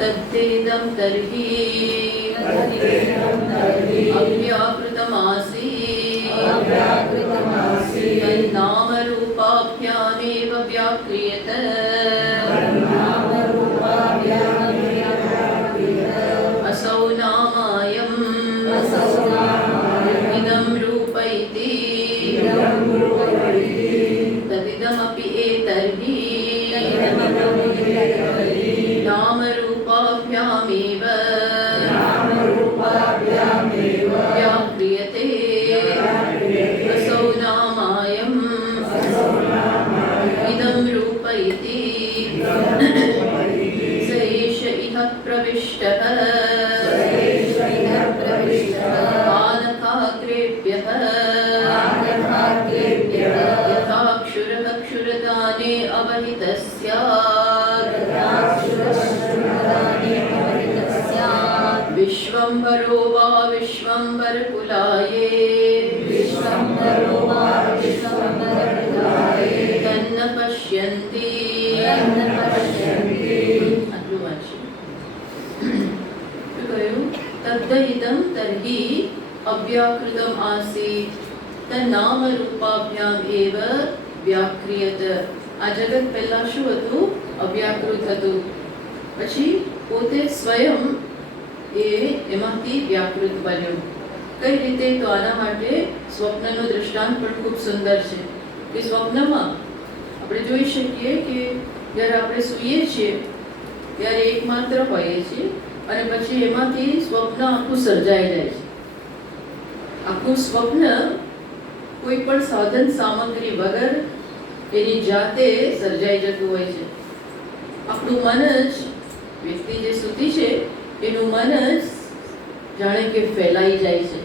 तद्देदं तर्हि अव्याकृतमासीत् तन्नामरूपाभ्यामेव व्याक्रियत असौ नामायम् इदं रूप इति तदिदमपि एतर्हि नामरूपाभ्यामेव व्याक्रियते असौ नामायम् इदं रूप इति स एष इह प्रविष्टः आनकाग्रेभ्यः यथाक्षुरः क्षुरदाने अवहितः स्यात् विश्वम्भरो वा विश्वम्भरकुलाये तन्न पश्यन्ति तद्दहितं तर्हि अव्याकृतम् आसीत् तन्नामरूपाभ्याम् एव व्याक्रियत। આ જગત પહેલા શું હતું? અવ્યાકૃત હતું, પછી પોતે સ્વયં એમાંથી વ્યાકૃત બન્યું. કઈ રીતે? તો આના માટે સ્વપ્નનું દૃષ્ટાંત પણ ખૂબ સુંદર છે. કે સ્વપ્નમાં આપણે જોઈ શકીએ કે જ્યારે આપણે સૂઈએ છીએ ત્યારે એકમાત્ર હોઈએ છીએ અને પછી એમાંથી સ્વપ્ન આખું સર્જાઈ જાય છે. આખું સ્વપ્ન કોઈ પણ સાધન સામગ્રી વગર એની જાતે સર્જાઈ જતું હોય છે. આપણું મન જ, વ્યક્તિ જે સૂતી છે એનું મન જ જાણે કે ફેલાઈ જાય છે.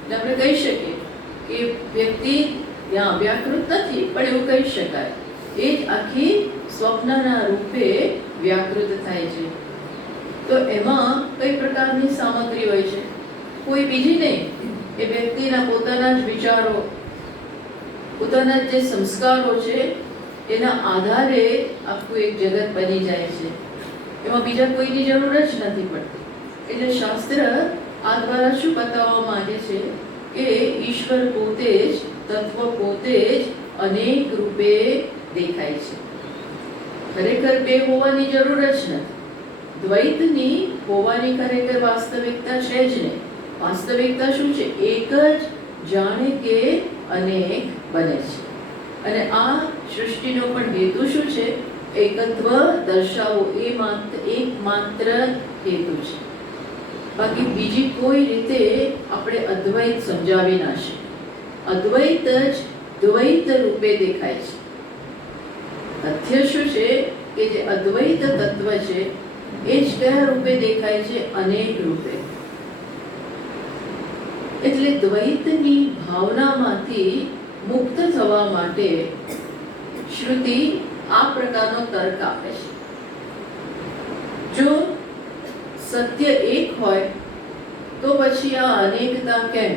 એટલે આપણે કહી શકીએ કે વ્યક્તિ ત્યાં અવ્યાકૃત નથી, પણ એવું કહી શકાય એ જ આખી સ્વપ્નના રૂપે વ્યાકૃત થાય છે. તો એમાં કઈ પ્રકારની સામગ્રી હોય છે? કોઈ બીજી નહીં, એ વ્યક્તિના પોતાના જ વિચારો, પોતાના જે સંસ્કારો છે એના આધારે આખું એક જગત બની જાય છે. એમાં બીજા કોઈની જરૂર જ નથી પડતી. એટલે શાસ્ત્ર આ દ્વારા શું બતાવવા માંગે છે કે ઈશ્વર પોતે જ, તત્વ પોતે જ અનેક રૂપે દેખાય છે. ખરેખર બે હોવાની જરૂર જ નથી. દ્વૈતની હોવાની ખરેખર વાસ્તવિકતા છે જ નહીં. વાસ્તવિકતા શું છે? એક જ જાણે કે અનેક બને છે. અને આ સૃષ્ટિનો પણ હેતુ શું છે? એકત્વ દર્શાવો. એ એકમાત્ર હેતુ છે. બાકી બીજી કોઈ રીતે આપણે અદ્વૈત સમજાવી ના શકીએ. અદ્વૈત જ દ્વૈત રૂપે દેખાય છે. તથ્ય શું છે કે જે અદ્વૈત તત્વ છે એ જ કયા રૂપે દેખાય છે? અનેક રૂપે. એટલે દ્વૈતની ભાવનામાંથી મુક્ત થવા માટે શ્રુતિ આ પ્રકારનો તર્ક આપે છે. જો સત્ય એક હોય તો પછી આ અનેકતા કેમ?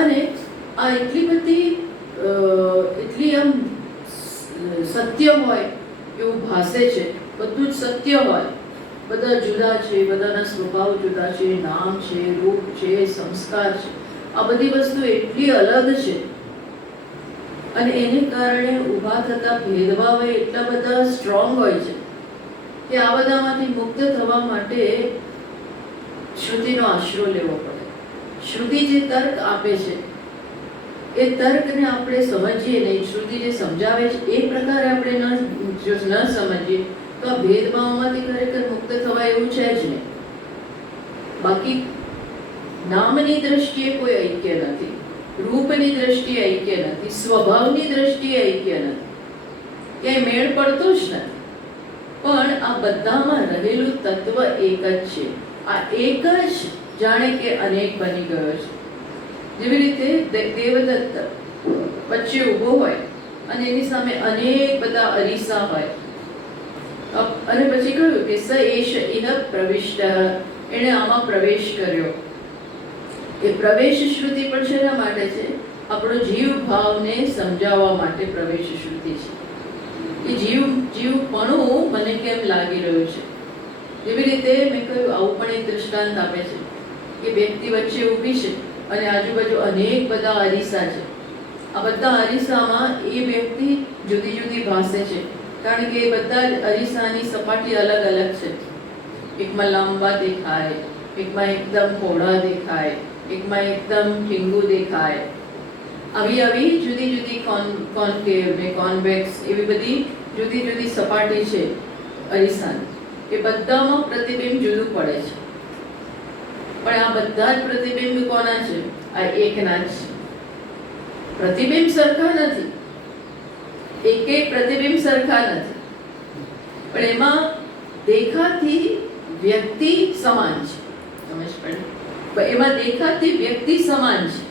અને આ એટલી આમ સત્ય હોય એવું ભાસે છે. બધું જ સત્ય હોય, બધા જુદા છે, બધાના સ્વભાવ જુદા છે, નામ છે, રૂપ છે, સંસ્કાર છે, આ બધી વસ્તુ એટલી અલગ છે અને એને કારણે ઊભા થતા ભેદભાવ એટલા બધા સ્ટ્રોંગ હોય છે કે આ બધામાંથી મુક્ત થવા માટે શ્રુતિનો આશરો લેવો પડે. શ્રુતિ જે તર્ક આપે છે એ તર્કને આપણે સમજીએ નહીં, શ્રુતિ જે સમજાવે છે એ પ્રકારે આપણે ન સમજીએ તો આ ભેદભાવમાંથી ખરેખર મુક્ત થવાય એવું છે જ નહીં. બાકી નામની દ્રષ્ટિએ કોઈ ઐક્ય નથી, રૂપની દ્રષ્ટિએ ઐક્ય નથી, સ્વભાવની દ્રષ્ટિએ ઐક્ય નથી, ક્યાંય મેળ પડતો જ નથી. પણ આ બધામાં રહેલું તત્વ એક જ છે. આ એક જ જાણે કે અનેક બની ગયો છે. જેવી રીતે દેવદત્ત વચ્ચે ઊભો હોય અને એની સામે અનેક બધા અરીસા હોય અને પછી કહ્યું કે સ એશ ઇહ પ્રવિષ્ટ, એણે આમાં પ્રવેશ કર્યો. એ પ્રવેશ શ્રુતિ પણ શેના માટે છે? આપણો જીવ ભાવને સમજાવવા માટે પ્રવેશ શ્રુતિ છે. એ જીવપણું મને કેમ લાગી રહ્યું છે. એવી રીતે મેં કહ્યું આવું પણ એક દૃષ્ટાંત આપે છે કે વ્યક્તિ વચ્ચે ઊભી છે અને આજુબાજુ અનેક બધા અરીસા છે. આ બધા અરીસામાં એ વ્યક્તિ જુદી જુદી ભાસે છે, કારણ કે એ બધા જ અરીસાની સપાટી અલગ અલગ છે. એકમાં લાંબા દેખાય, એકમાં એકદમ પહોળા દેખાય, એકમાં એકદમ ઢીંગુ દેખાય. આવી જુદી જુદી કોન્કેવ ને કોન્વેક્સ એવી બધી જુદી જુદી સપાટી છે અરીસાની. એ બધામાં પ્રતિબિંબ જુદું પડે છે. પણ આ બધા જ પ્રતિબિંબ કોના છે? આ એકના જ છે. પ્રતિબિંબ સરખા નથી, એકેય પ્રતિબિંબ સરખા નથી, પણ એમાં દેખાતી વ્યક્તિ સમાન છે. સમજ પડી? એમાં દેખાતી વ્યક્તિ સમાન છે.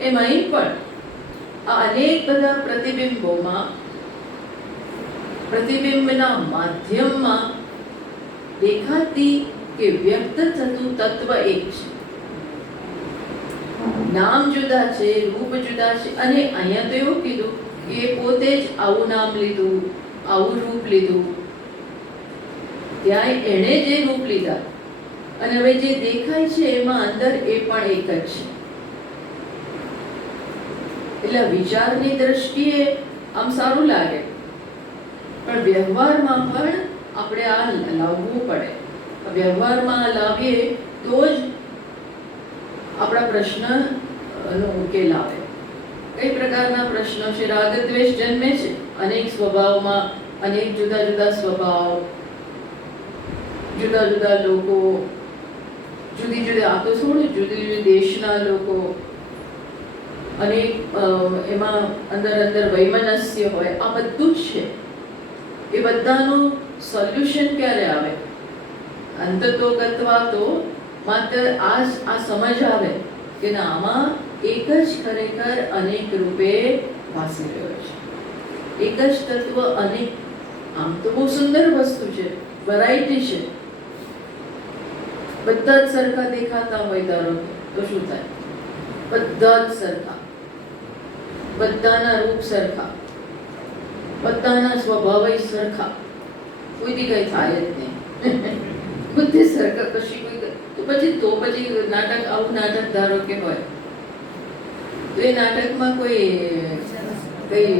એમ અહીં પણ આ અનેક બધા પ્રતિબિંબોમાં પ્રતિબિંબના માધ્યમમાં દેખાતી કે વ્યક્ત થતું તત્વ એક છે. નામ જુદા છે, રૂપ જુદા છે. અને અહીંયા તો એવું કીધું કે પોતે જ આવું નામ લીધું, આવું રૂપ લીધું, ત્યાં એણે જે રૂપ લીધા અને હવે જે દેખાય છે એમાં અંદર એ પણ એક જ છે. એટલે વિચારની દ્રષ્ટિએ આમ સારું લાગે, પણ વ્યવહારમાં પણ આપણે આ લાવવું પડે. વ્યવહારમાં લાવીએ તો જ આપણા પ્રશ્નનો ઉકેલ આવે. કઈ પ્રકારના પ્રશ્નો છે? રાગ દ્વેષ જન્મે છે અનેક સ્વભાવમાં, અનેક જુદા જુદા સ્વભાવ, જુદા જુદા લોકો, જુદી જુદી આ તો થોડું જુદી જુદી દેશના લોકો, અને એમાં અંદર વૈમનસ્ય હોય. આ બધું જ છે. એ બધાનું સોલ્યુશન ક્યારે આવે? અંતતોગત્વા તો માત્ર આ સમજ આવે કે ના, આમાં એક જ ખરેખર અનેક રૂપે વાસી રહ્યો છે. એક જ તત્વ અનેક. આમ તો બહુ સુંદર વસ્તુ છે, વેરાયટી છે. બધા જ સરખા દેખાતા હોય ધારો તો શું થાય? બધા જ સરખા, બધાના રૂપ સરખા, બધાના સ્વભાવ સરખા, કોઈથી કઈ થાય જ નહીં. બધે સરખા કશી કોઈ તો પછી નાટક, આવું નાટક ધારો કે હોય તો એ નાટકમાં કોઈ કઈ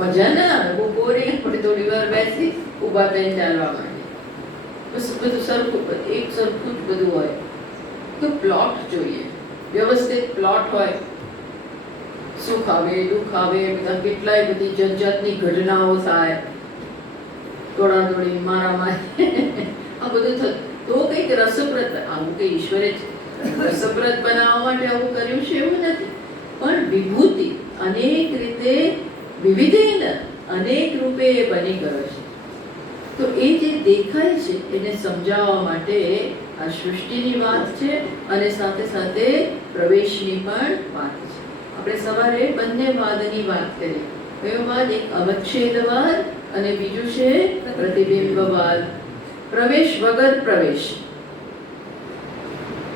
મજા ના આવે, બહુ બોરિંગ. આપણે થોડી વાર બેસી ઊભા થઈને ચાલવા માંડે, બસ બધું સરખું, એક સરખું જ બધું હોય. તો પ્લોટ જોઈએ, વ્યવસ્થિત પ્લોટ હોય. સુખ આવે, દુઃખ આવે, બધા કેટલાય બધી જાતની ઘટનાઓ થાય, દોડાદોડી, મારામારી, આ બધું થતું. તો કંઈક રસપ્રદ, આવું કંઈ ઈશ્વરે રસપ્રદ બનાવવા માટે આવું કર્યું છે એવું નથી, પણ વિભૂતિ અનેક રીતે વિવિધેન અનેક રૂપે એ બની ગયો છે. તો એ જે દેખાય છે એને સમજાવવા માટે આ સૃષ્ટિની વાત છે અને સાથે સાથે પ્રવેશની પણ વાત છે. આપણે સવારે બંને વાદની વાત કરી. કયો વાદ? એક અવચ્છેદવાદ અને બીજું છે પ્રતિબિંબવાદ. પ્રવેશ વગર પ્રવેશ,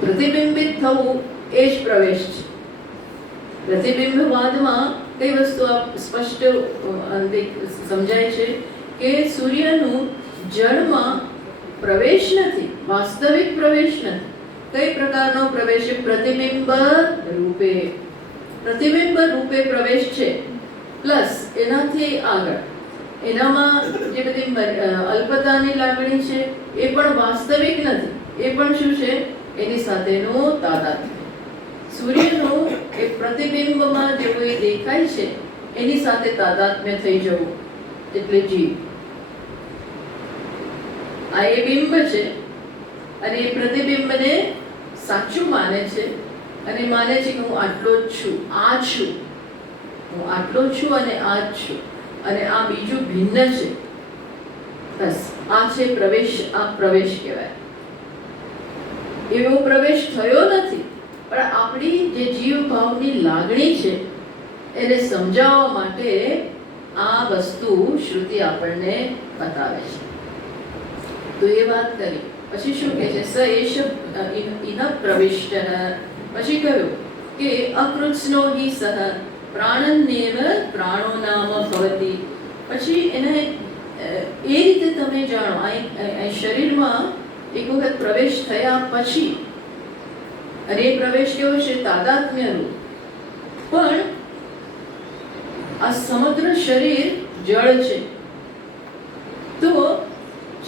પ્રતિબિંબિત થવું એ જ પ્રવેશ છે. પ્રતિબિંબવાદમાં કઈ વસ્તુ સ્પષ્ટ સમજાય છે કે સૂર્યનું જળમાં પ્રવેશ નથી, વાસ્તવિક પ્રવેશ નથી. કઈ પ્રકારનો પ્રવેશ છે? પ્રતિબિંબ રૂપે. પ્રતિબિંબ રૂપે પ્રવેશ છે, પ્લસ એનાથી આગળ એનામાં જે બધી અલ્પતાની લાગણી છે એ પણ વાસ્તવિક નથી. એ પણ શું છે? એની સાથેનું તાદાત્મ્ય. સૂર્યનું એ પ્રતિબિંબમાં જેવું એ દેખાય છે એની સાથે તાદાત્મ્ય થઈ જવું એટલે જીવ. આ એ બિંબ છે અને એ પ્રતિબિંબને સાચું માને છે અને માને છે કે હું આટલો જ છું, આ છું, હું આટલો છું અને આ જ છું અને આ બીજું ભિન્ન છે. બસ આ છે પ્રવેશ. આ પ્રવેશ કહેવાય. એવો પ્રવેશ થયો નથી, પણ આપણી જે જીવ ભાવની લાગણી છે એને સમજાવવા માટે આ વસ્તુ શ્રુતિ આપણને બતાવે છે. તો એ વાત કરી. પછી શું કહે છે? સ એષ ઇહ પ્રવિષ્ટઃ. પછી કહ્યું કે અકૃત્સ્નો હિ સહ પ્રાણન્નેવ પ્રાણો નામ ભવતિ. પછી એને એ રીતે તમે જાણો, આ શરીરમાં એક વખત પ્રવેશ થયા પછી, અને એ પ્રવેશ કેવો છે? તાદાત્મ્ય રૂપ. પણ આ સમગ્ર શરીર જળ છે, તો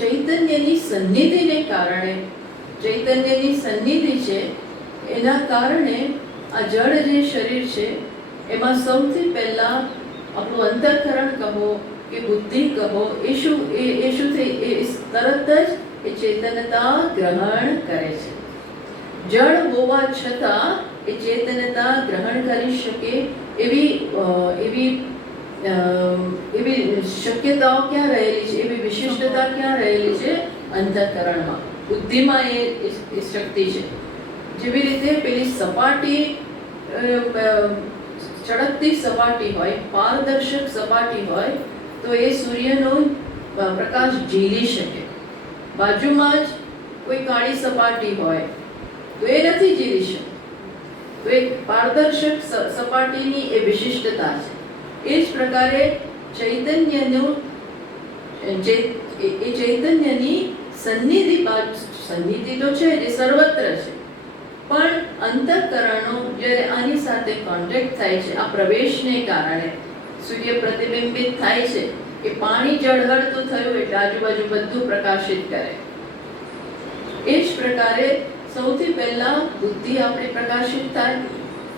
ચૈતન્યની સન્નિધિને કારણે, ચૈતન્યની સન્નિધિ છે એના કારણે આ જળ જે શરીર છે એમાં સૌથી પહેલા આપણું અંતઃકરણ કહો કે બુદ્ધિ કહો, એ શું થઈ? એ તરત જ એ ચેતનતા ગ્રહણ કરે છે. જળ હોવા છતાં એ ચેતનતા ગ્રહણ કરી શકે એવી શક્યતાઓ ક્યાં રહેલી છે? એવી વિશિષ્ટતા ક્યાં રહેલી છે? અંતઃકરણમાં, બુદ્ધિમાં એ શક્તિ છે. જેવી રીતે પેલી સપાટી, ચળકતી સપાટી હોય, પારદર્શક સપાટી હોય તો એ સૂર્યનો પ્રકાશ ઝીલી શકે. બાજુમાં જ કોઈ કાળી સપાટી હોય તો એ નથી ઝીલી શકે. તો એક પારદર્શક સપાટીની એ વિશિષ્ટતા છે. એ જ પ્રકારે ચૈતન્યની સન્નિધિ તો છે જે સર્વત્ર છે, પણ અંતઃકરણો જ્યારે આની સાથે કોન્ટેક્ટ થાય છે, આ પ્રવેશને કારણે સૂર્ય પ્રતિબિંબિત થાય છે. એ પાણી ઝળહળતું થયું એટલે આજુબાજુ બધું પ્રકાશિત કરે. એ જ પ્રકારે સૌથી પહેલા બુદ્ધિ આપણે પ્રકાશિત થાય.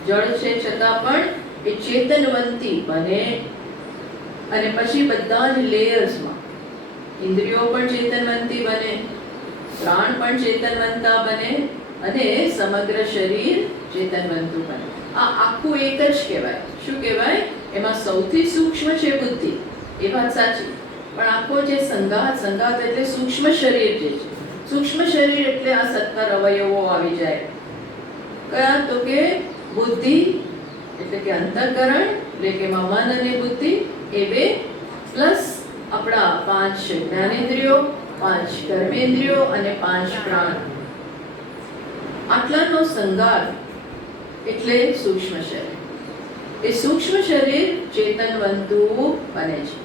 જળ છે છતાં પણ એ ચેતનવંતી બને, અને પછી બધા જ લેયર્સમાં ઇન્દ્રિયો પણ ચેતનવંતી બને, પ્રાણ પણ ચેતનવંતા બને અને સમગ્ર શરીર ચેતનવંતું બને. આ આખું એક જ કહેવાય. શું કહેવાય? એમાં સૌથી સૂક્ષ્મ છે બુદ્ધિ, એ વાત સાચી, પણ આખો જે સંઘાત એટલે સૂક્ષ્મ શરીર જે છે. સૂક્ષ્મ શરીર એટલે આ 17 અવયવો આવી જાય. કયા? તો કે બુદ્ધિ એટલે કે અંતઃકરણ, એટલે કે મન અને બુદ્ધિ એ બે, પ્લસ આપણા 5 જ્ઞાનેન્દ્રિયો, 5 કર્મેન્દ્રિયો અને 5 પ્રાણ. આટલાનો સંઘાત એટલે સૂક્ષ્મ શરીર. એ સૂક્ષ્મ શરીર ચેતનવંતું બને છે.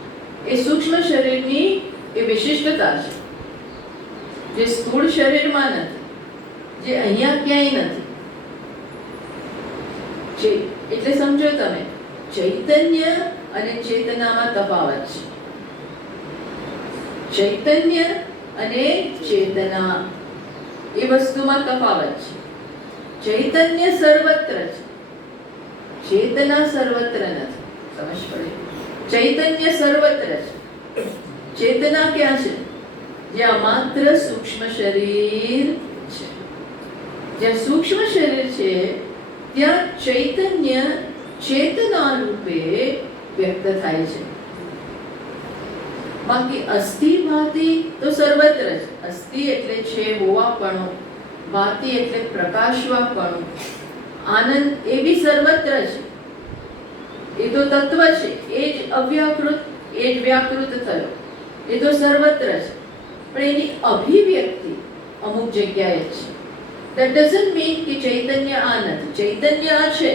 એ સૂક્ષ્મ શરીરની એ વિશિષ્ટતા છે જે સ્થૂળ શરીરમાં નથી, જે અહીંયા ક્યાંય નથી. એટલે સમજો તમે, ચૈતન્ય અને ચેતનામાં તફાવત છે. ચૈતન્ય અને ચેતના એ વસ્તુમાં તફાવત છે. ચૈતન્ય સર્વત્ર છે, ચેતના સર્વત્ર નથી. સમજ પડે? ચૈતન્ય સર્વત્ર છે, ચેતના ક્યાં છે? જ્યાં માત્ર સૂક્ષ્મ શરીર છે. જ્યાં સૂક્ષ્મ શરીર છે ત્યાં ચૈતન્ય ચેતના રૂપે વ્યક્ત થાય છે. બાકી અસ્થિ ભાતિ તો સર્વત્ર છે. અસ્થિ એટલે છે હોવાપણું, ભાતિ એટલે પ્રકાશવાપણું, આનંદ એ બી સર્વત્ર છે. એ તો તત્વ છે, એ જ અવ્યાકૃત, એ જ વ્યાકૃત થયો, એ તો સર્વત્ર છે. પણ એની અભિવ્યક્તિ અમુક જગ્યાએ છે. That doesn't mean કે ચૈતન્ય આ નથી. ચૈતન્ય આ છે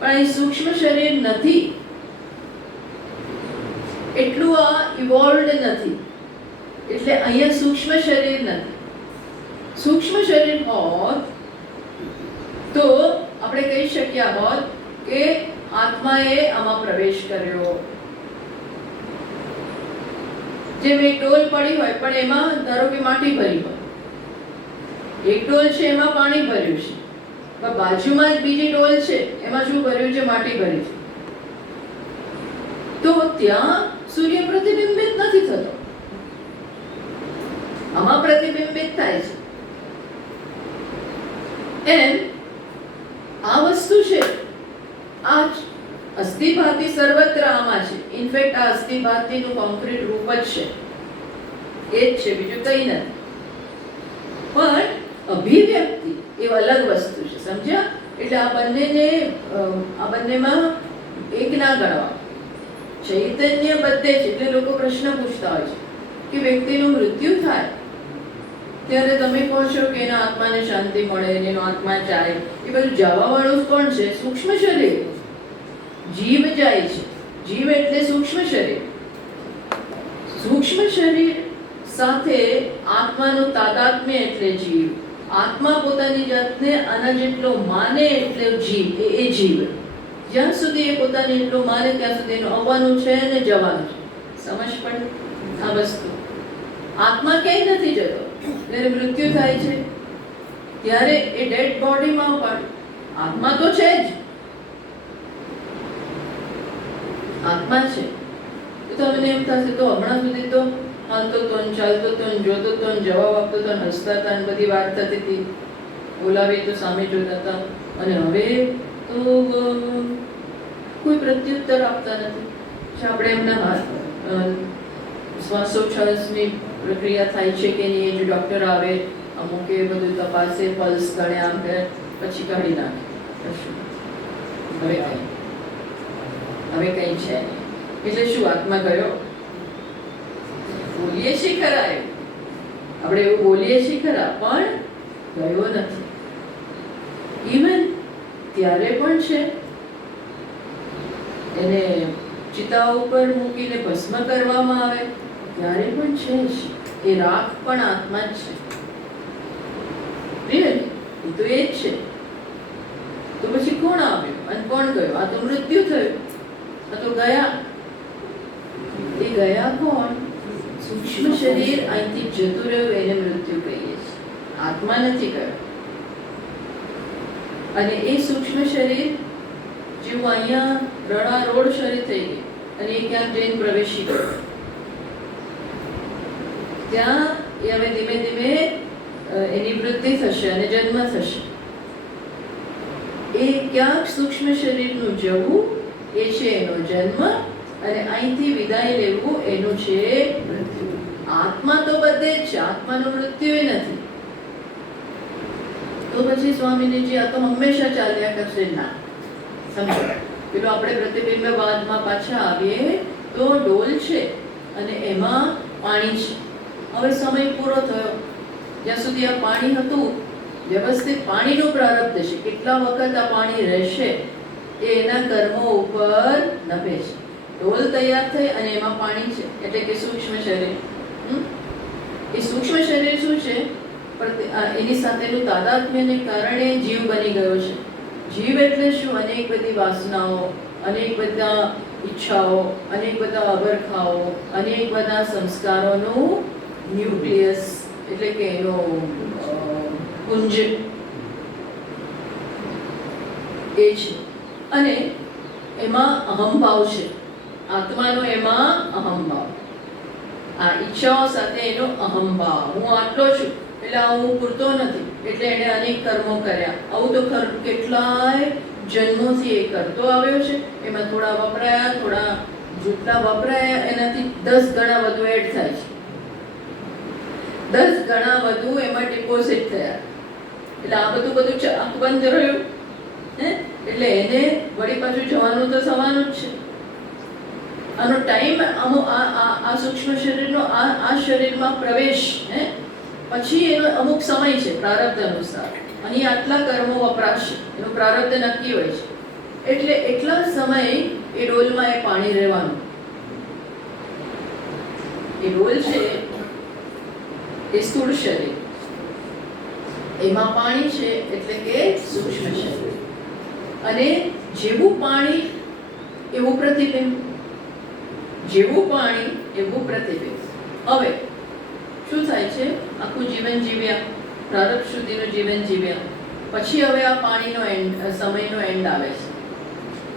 પણ અહીં સૂક્ષ્મ શરીર નથી, એટલું આ ઇવોલ્વડ નથી, એટલે અહીંયા સૂક્ષ્મ શરીર નથી. સૂક્ષ્મ શરીર હોત તો આપણે કહી શક્યા હોત કે આત્માએ આમાં પ્રવેશ કર્યો. જેમ એક ડોલ પડી હોય પણ એમાં ધારો કે માટી ભરી હોય, એક ડોલ છે એમાં પાણી ભર્યું છે, પણ બાજુમાં જ બીજી ડોલ છે એમાં શું ભર્યું છે? માટી ભરી છે. તો ત્યાં સૂર્ય પ્રતિબિંબિત નથી થતો, આમાં પ્રતિબિંબિત થાય છે. એમ આ વસ્તુ છે, આ અસ્થિભાતિ સર્વત્ર આમાં છે. ઇનફેક્ટ આ અસ્થિભાતિનું કોન્ક્રીટ રૂપ જ છે, એ જ છે, બીજું કંઈ નથી. પણ અભિવ્યક્તિ એ અલગ વસ્તુ છે. સમજ્યા? એટલે આ બંનેમાં એક ના ગણવા. ચૈતન્ય બધે છે. એટલે લોકો પ્રશ્ન પૂછતા હોય છે કે વ્યક્તિનું મૃત્યુ થાય ત્યારે તમે કહો છો કે એના આત્માને શાંતિ મળે, એનો આત્મા જાય. એ બધું જવા વાળું કોણ છે? સૂક્ષ્મ શરીર. જીવ જાય છે. જીવ એટલે સૂક્ષ્મ શરીર. સૂક્ષ્મ શરીર સાથે આત્માનું તાદાત્મ્ય એટલે જીવ. આત્મા પોતાની જાતને આના જેટલો માને એટલે જીવ, એ જીવ. જ્યાં સુધી એ પોતાને એટલું માને ત્યાં સુધી એનું આવવાનું છે અને જવાનું છે. સમજ પડે આ વસ્તુ? આત્મા ક્યાંય નથી જતો. જ્યારે મૃત્યુ થાય છે ત્યારે એ ડેડ બોડીમાં પણ આત્મા તો છે જ, આત્મા છે. તો તમને એમ થશે તો હમણાં સુધી તો હાલતો તો ને ચાલતો તો ને જોતો તો ને જવાબ આપતો તો ને હસતા હતા ને બધી વાત થતી હતી, બોલાવે તો સામે જોતા હતા, અને હવે તો કોઈ પ્રત્યુત્તર આપતા નથી. આપણે એમના શ્વાસોચ્છ્વાસની પ્રક્રિયા થાય છે કે નહીં, એ જ ડૉક્ટર આવે, અમુક એ બધું તપાસે, પલ્સ ગણે, આમ કરે, પછી કાઢી નાખે. હવે કંઈ છે નહીં. એટલે શું આત્મા ગયો? બોલીએ છીએ ખરા, આપણે એવું બોલીએ છીએ ખરા, પણ ગયો નથી. ઇવન ત્યારે પણ છે, એને ચિતા ઉપર મૂકીને ભસ્મ કરવામાં આવે ત્યારે પણ છે જ. એ રાખ પણ આત્મા જ છે. રિયલી એ તો એ જ છે. તો પછી કોણ આવ્યું અને કોણ ગયું? આ તો મૃત્યુ થયું, આ તો ગયા. એ ગયા કોણ? સૂક્ષ્મ શરીર અહીંથી જતું રહ્યું, એને મૃત્યુ કહીએ છીએ. આત્મા નથી ગયો. અને એ સૂક્ષ્મ શરીર જેવું અહીંયા રડારોડ શરીર થઈ ગઈ અને એ ક્યાંક જઈને પ્રવેશી ગયો, ત્યાં એ હવે ધીમે ધીમે એની વૃદ્ધિ થશે અને જન્મ થશે. એ ક્યાંક સૂક્ષ્મ શરીરનું જવું એ છે એનો જન્મ, અને અહીંથી વિદાય લેવું એનું છે મૃત્યુ. આત્મા તો બધે જ છે, આત્માનું મૃત્યુ એ નથી. તો પછી સ્વામીજી આ તો હંમેશા ચાલ્યા કરશે? ના, સમજો. પેલો આપણે પ્રતિબિંબવાદમાં પાછા આવીએ તો ડોલ છે અને એમાં પાણી છે. હવે સમય પૂરો થયો, જ્યાં સુધી આ પાણી હતું વ્યવસ્થિત પાણીનું પ્રારબ્ધ છે, કેટલા વખત આ પાણી રહેશે એ એના કર્મો ઉપર નભે છે. ડોલ તૈયાર થઈ અને એમાં પાણી છે, એટલે કે સૂક્ષ્મ શરીર. એ સૂક્ષ્મ શરીર શું છે? એની સાથેનું તાદાત્મ્યને કારણે જીવ બની ગયો છે. જીવ એટલે શું? અનેક બધી વાસનાઓ, અનેક બધા ઈચ્છાઓ, અનેક બધા અભરખાઓ, અનેક બધા સંસ્કારોનું ન્યુક્લિયસ એટલે કે એનો પુંજ એ છે. અને એમાં અહંભાવ છે, આત્માનો એમાં અહંભાવ, આ ઈચ્છાઓ સાથે એનો અહંભાવ, હું આટલો છું એટલે હું પૂરતો નથી, એટલે એને અનેક કર્મો કર્યા. આવું તો કેટલાય જન્મોથી એ કરતો આવ્યો છે. એમાં થોડા વપરાયા, થોડા જેટલા વપરાયા એનાથી 10 ગણા વધુ એડ થાય છે, 10 ગણા વધુ એમાં ડિપોઝિટ થયા. એટલે આ બધું આંખ બંધ રહ્યું હે, એટલે એને વળી પાછું જવાનું તો થવાનું જ છે. આનો ટાઈમ આ સૂક્ષ્મ શરીરનો આ શરીરમાં પ્રવેશ હે પછી એનો અમુક સમય છે પ્રારબ્ધ અનુસાર. અહીં આટલા કર્મો વપરાશે, એનું પ્રારબ્ધ નક્કી હોય છે. એટલે એટલા સમય એ ડોલમાં એ પાણી રહેવાનું. એ ડોલ છે એ સ્થૂળ શરીર, એમાં પાણી છે એટલે કે સૂક્ષ્મ શરીર. અને જેવું પાણી એવું પ્રતિબિંબ, જેવું પાણી એવું પ્રતિબિંબ. હવે શું થાય છે, આખું જીવન જીવ્યા, પ્રારબ્ધ સુધીનું જીવન જીવ્યા, પછી હવે આ પાણીનો એન્ડ, સમયનો એન્ડ આવે છે.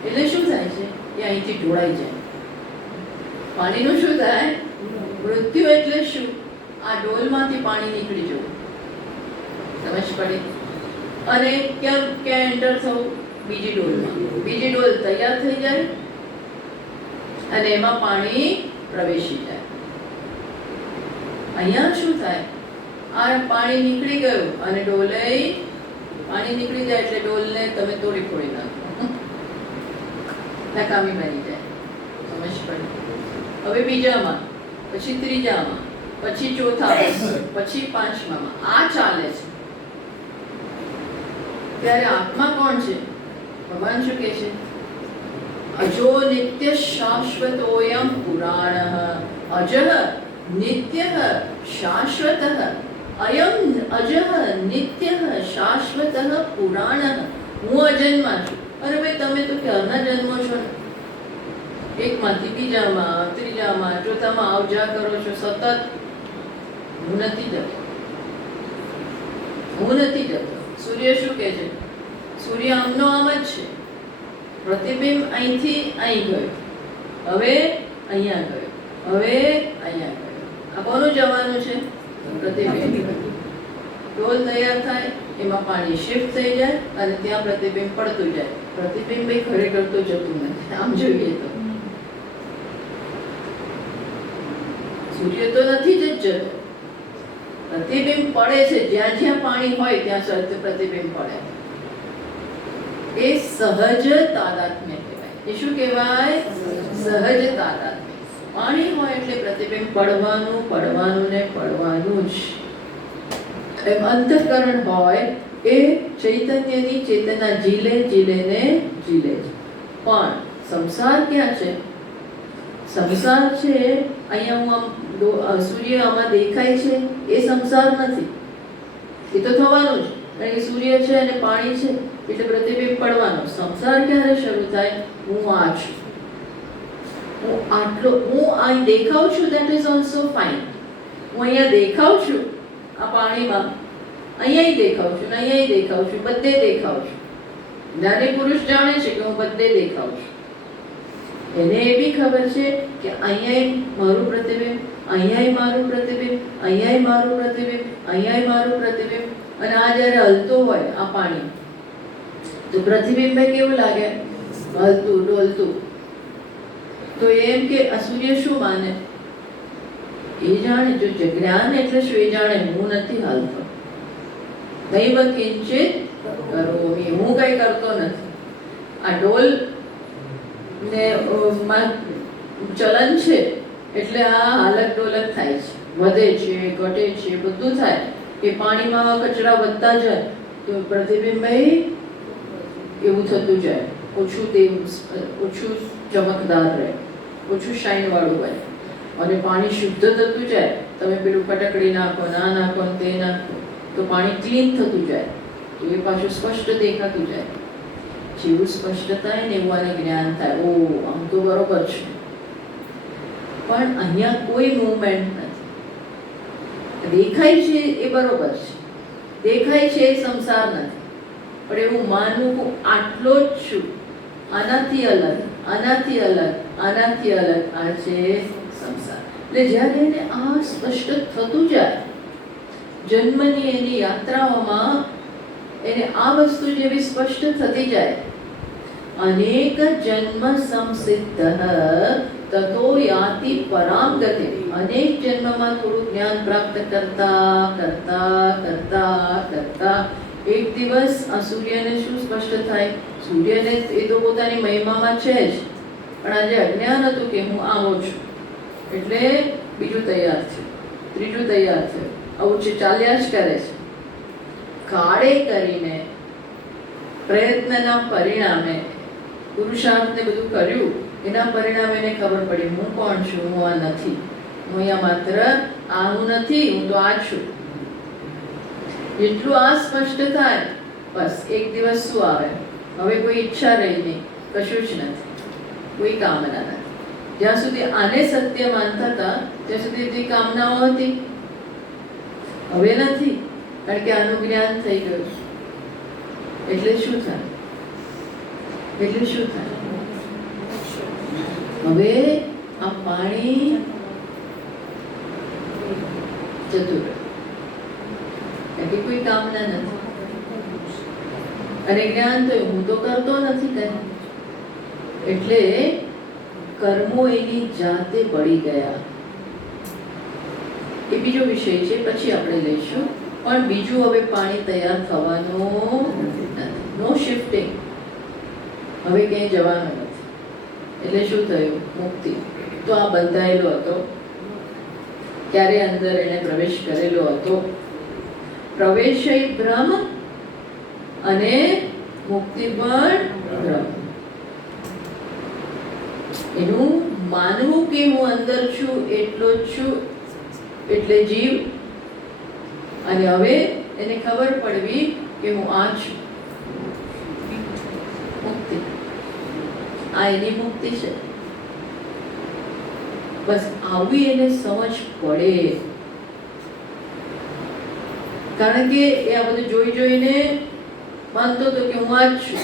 એટલે શું થાય છે, એ અહીંથી ઢોળાઈ જાય. પાણીનું શું થાય, મૃત્યુ એટલે શું, આ ડોલમાંથી પાણી નીકળી જવું. સમજ પડી? અને ક્યાં એન્ટર થવું, બીજી ડોલમાં. બીજી ડોલ તૈયાર થઈ જાય અને એમાં પાણી પ્રવેશી જાય. અહીંયા શું થાય, આ પાણી નીકળી ગયું અને ડોલે પાણી નીકળી જાય એટલે ડોલને તમે તોડી ફોડી નાખો, નકામી બની જાય. સમજ પડી? હવે બીજામાં, પછી ત્રીજામાં, પછી ચોથામાં, પછી પાંચમામાં આ ચાલે છે. ત્યારે આત્મા કોણ છે? ભગવાન શું કહે છે? અજો નિત્ય શાશ્વતોયમ પુરાણ અજઃ નિત્ય શાશ્વત અયમ અજઃ નિત્ય શાશ્વત પુરાણ. હું અજન્મા છું. અરે ભાઈ તમે તો ક્યારના જન્મો છો ને, એકમાંથી બીજામાં, ત્રીજામાં, ચોથામાં આવજા કરો છો સતત. હું નથી જતો, હું નથી જતો. સૂર્ય શું કહે છે? સૂર્ય આમનો આમ જ છે. પ્રતિબિંબ અહીંથી અહીં ગયો, હવે અહીંયા ગયો, હવે અહીંયા ગયો. આ કોનું જવાનું છે? પ્રતિબિંબ. ડોલ તૈયાર થાય, એમાં પાણી શિફ્ટ થઈ જાય અને ત્યાં પ્રતિબિંબ પડતું જાય. પ્રતિબિંબ એ ખરેખર તો જતું નથી, આમ જોઈએ તો. સૂર્ય તો નથી જ જતો, પ્રતિબિંબ પડે છે. જ્યાં જ્યાં પાણી હોય ત્યાં સર્ત પ્રતિબિંબ પડે. એ સહજ તાદાત્મ્ય કહેવાય. એ શું કહેવાય? સહજ તાદાત્મ્ય. પાણી હોય એટલે પ્રતિબિંબ પડવાનું, પડવાનું ને પડવાનું જ. એમ અંતઃકરણ હોય એ ચૈતન્યની ચેતના ઝીલે ઝીલે ને ઝીલે છે. પણ સંસાર ક્યાં છે? સંસાર છે અહીંયા. હું આમ સૂર્ય આમાં દેખાય છે એ સંસાર નથી. એ તો થવાનું જ, કારણ કે સૂર્ય છે અને પાણી છે એટલે પ્રતિબિંબ પડવાનો. સંસાર ક્યારે શરૂ થાય? હું આ છું, હું આટલો, હું અહીં દેખાવ છું, દેટ ઇઝ ઓલ્સો ફાઇન. હું અહીંયા દેખાવ છું આ પાણીમાં, અહીંયા દેખાવ છું, અહીંયા દેખાવ છું, બધે દેખાવ છું. જ્ઞાની પુરુષ જાણે છે કે હું બધે દેખાવ છું. એને એ બી ખબર છે કે અહીંયા મારું પ્રતિબિંબ, અહીંયા મારું પ્રતિબિંબ, અહીંયા મારું પ્રતિબિંબ, અહીંયા મારું પ્રતિબિંબ. અને આ જ્યારે હલતો હોય આ પાણી, તો પ્રતિબિંબ કેવું લાગે? હલતું ડોલતું. તો એમ કે આ સૂર્ય શું માને? એ જાણે. જો જ્ઞાન એટલે શું? એ જાણે હું નથી હાલતો. નૈવ કિંચિત કરોમિ, હું કઈ કરતો નથી. આ ડોલ ને ચલન છે એટલે આ હાલત ડોલક થાય છે, વધે છે, ઘટે છે, બધું થાય. એ પાણીમાં કચરા વધતા જાય તો પ્રતિબિંબ એવું થતું જાય, ઓછું ઓછું ચમકદાર રહે, ઓછું શાઇન વાળું હોય. અને પાણી શુદ્ધ થતું જાય. તમે પેલું ફટકડી નાખો, ના નાખો, તે નાખો તો પાણી ક્લીન થતું જાય, તો એ પાછું સ્પષ્ટ દેખાતું જાય. જેવું સ્પષ્ટ થાય ને એવું આને જ્ઞાન થાય, ઓ આમ તો બરોબર છે. પણ અહીંયા કોઈ મૂવમેન્ટ નથી. દેખાય છે એ બરોબર છે, દેખાય છે એ સંસાર નથી, પણ એવું માનવું હું આટલો જ છું, આનાથી અલગ, આનાથી અલગ, આનાથી અલગ, આ છે સંસાર. એટલે જ્યારે એને આ સ્પષ્ટ થતું જાય, જન્મની એની યાત્રાઓમાં એને આ વસ્તુ જેવી સ્પષ્ટ થતી જાય, અનેક જન્મ સંસિદ્ધ તતો યાતિ પરામ ગતિ. અનેક જન્મમાં થોડું જ્ઞાન પ્રાપ્ત કરતા કરતા કરતા કરતા એક દિવસ આ સૂર્યને શું સ્પષ્ટ થાય? સૂર્યને એ તો પોતાની મહિમામાં છે જ, પણ આજે અજ્ઞાન હતું કે હું આવો છું, એટલે બીજું તૈયાર થયું, ત્રીજું તૈયાર થયું, આવું છે, ચાલ્યા જ કરે છે. કાળે કરીને પ્રયત્નના પરિણામે, પુરુષાર્થને બધું કર્યું, એના પરિણામે એને ખબર પડી હું કોણ છું, હું આ નથી, હું અહીંયા માત્ર આ હું નથી, હું તો આ છું. જેટલું આ સ્પષ્ટ થાય, બસ એક દિવસ શું આવે? હવે કોઈ ઈચ્છા રહી નહીં, કશું જ નથી, કોઈ કામના નથી. જ્યાં સુધી આને સત્ય માનતા હતા ત્યાં સુધી જે કામનાઓ હતી હવે નથી, કારણ કે આનું જ્ઞાન થઈ ગયું. એટલે શું થાય? એટલે શું થાય? હવે આ પાણી જતું રહે, એટલે કોઈ કામના નથી. અને જ્ઞાન તો હું તો કરતો નથી કઈ, એટલે કર્મો એની જાતે બળી ગયા. એ બીજો વિષય છે, પછી આપણે લઈશું. પણ બીજું હવે પાણી તૈયાર થવાનું નથી, નો શિફ્ટિંગ, હવે ક્યાંય જવાનું નથી. એટલે શું થયું? મુક્તિ. તો આ બંધાયેલો હતો, ત્યારે અંદર એને પ્રવેશ કરેલો હતો. પ્રવેશ બ્રહ્મ અને મુક્તિ પણ બ્રહ્મ. એનું માનવું કે હું અંદર છું, એટલો જ છું, એટલે જીવ. અને હવે એને ખબર પડવી કે હું આ છું, મુક્તિ. આ એની મુક્તિ છે. બસ આવી એને સમજ પડે, કારણ કે એ આ બધું જોઈ જોઈને માનતો હતો કે હું આ જ છું.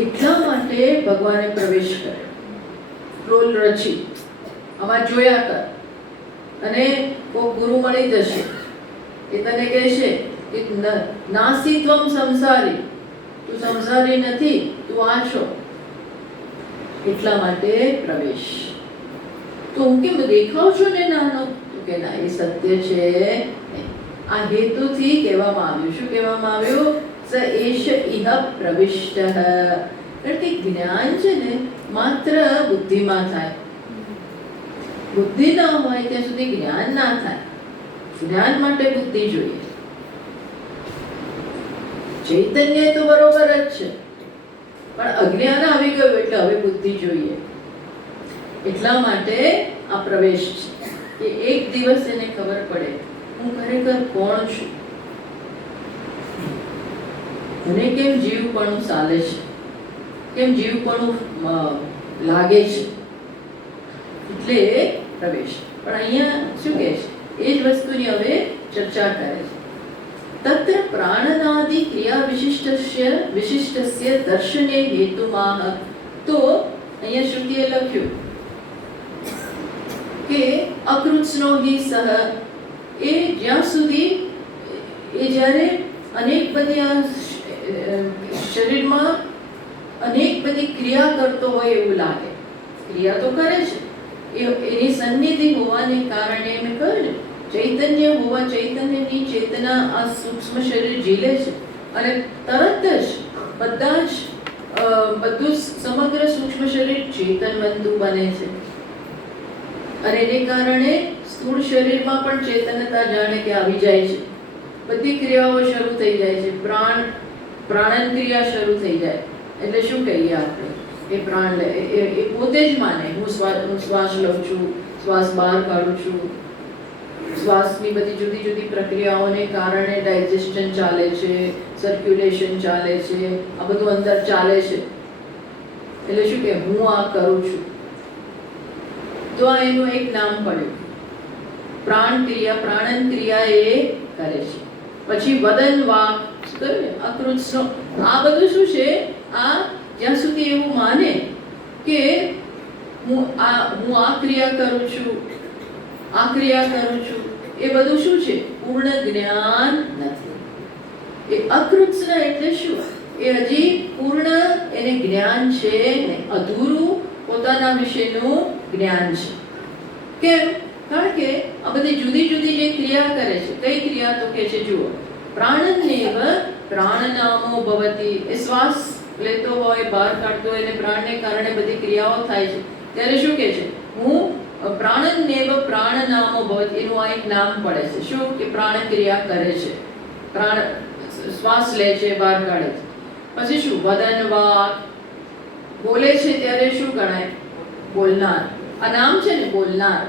એટલા માટે ભગવાને પ્રવેશ કર્યો, રોલ રચી, આમાં જોયા કર. અને કોઈ ગુરુ મળી જશે, એ તને કહેશે કે નાસી ત્વમ સંસારી, તું સંસારી નથી, તું આ છો. એટલા માટે પ્રવેશ. તો હું કેમ દેખાવ છું ને નાનો? તો કે ના, એ સત્ય છે. આ હેતુથી કહેવામાં આવ્યું. શું કહેવામાં આવ્યું? સ એષ ઇહ પ્રવિષ્ટ. કારણ કે જ્ઞાન છે ને માત્ર બુદ્ધિમાં થાય. બુદ્ધિ ન હોય ત્યાં સુધી જ્ઞાન ના થાય. જ્ઞાન માટે બુદ્ધિ જોઈએ. ચૈતન્ય તો બરોબર જ છે, પણ અજ્ઞાન આવી ગયું એટલે હવે બુદ્ધિ જોઈએ. એટલા માટે આ પ્રવેશ છે કે એક દિવસ એને ખબર પડે હું ખરેખર કોણ છું, મને કેમ જીવપણું ચાલે છે, કેમ જીવપણું લાગે છે. એટલે પ્રવેશ. પણ અહીંયા શું કહે છે? એ જ વસ્તુની હવે ચર્ચા કરે છે. તત્ર પ્રાણનાદિ ક્રિયા વિશિષ્ટસ્ય દર્શને હેતુમાહ. તો અહીંયા શ્રુતિએ લખ્યું કે અકૃત્સ્નો હિ સહ. એ જ્યાં સુધી એ જ્યારે અનેક બધી આ શરીરમાં અનેક બધી ક્રિયા કરતો હોય એવું લાગે, ક્રિયા તો કરે છે, એની સન્નિધિ હોવાને કારણે એમ કહ્યું ચૈતન્ય હોવા, ચૈતન્યની ચેતના આ સૂક્ષ્મ શરીર ઝીલે છે અને તરત જ બધું સમગ્ર સૂક્ષ્મ શરીર ચેતનવંતુ બને છે. અને એને કારણે સ્થૂળ શરીરમાં પણ ચેતનતા જાણે કે આવી જાય છે. બધી ક્રિયાઓ શરૂ થઈ જાય છે. પ્રાણન ક્રિયા શરૂ થઈ જાય. એટલે શું કહીએ આપણે? એ પ્રાણ લે, એ પોતે જ માને હું શ્વાસ લઉં છું, શ્વાસ બહાર કાઢું છું. શ્વાસની બધી જુદી જુદી પ્રક્રિયાઓને કારણે ડાયજેશન ચાલે છે, સર્ક્યુલેશન ચાલે છે, આ બધું અંદર ચાલે છે. એટલે શું કે હું આ કરું છું. તો આ એનું એક નામ પડ્યું. પ્રાણ ક્રિયા, પ્રાણન ક્રિયા એ કરે છે. પછી વદન વાક અકૃત્સનો આ બધું શું છે? આ જ્યાં સુધી એવું માને કે હું આ ક્રિયા કરું છું, આ ક્રિયા કરું છું, એ બધું શું છે? પૂર્ણ જ્ઞાન નથી. એ અકૃત્સન એટલે શું? એ હજી પૂર્ણ એને જ્ઞાન છે ને અધૂરું પોતાના વિશેનું જ્ઞાન છે. કેમ? કારણ કે આ બધી જુદી જુદી જે ક્રિયા કરે છે, કઈ ક્રિયા? તો કે છે જુઓ, પ્રાણનેવ પ્રાણનામો ભવતી. એ શ્વાસ લેતો હોય, બહાર કાઢતો હોય અને પ્રાણને કારણે બધી ક્રિયાઓ થાય છે, ત્યારે શું કે છે? હું પ્રાણનેવ પ્રાણનામો ભવતી. એનું આ એક નામ પડે છે. શું કે પ્રાણ ક્રિયા કરે છે, પ્રાણ શ્વાસ લે છે, બહાર કાઢે છે. પછી શું? વદન વાક બોલે છે ત્યારે શું ગણાય? બોલનાર. આ નામ છે ને, બોલનાર,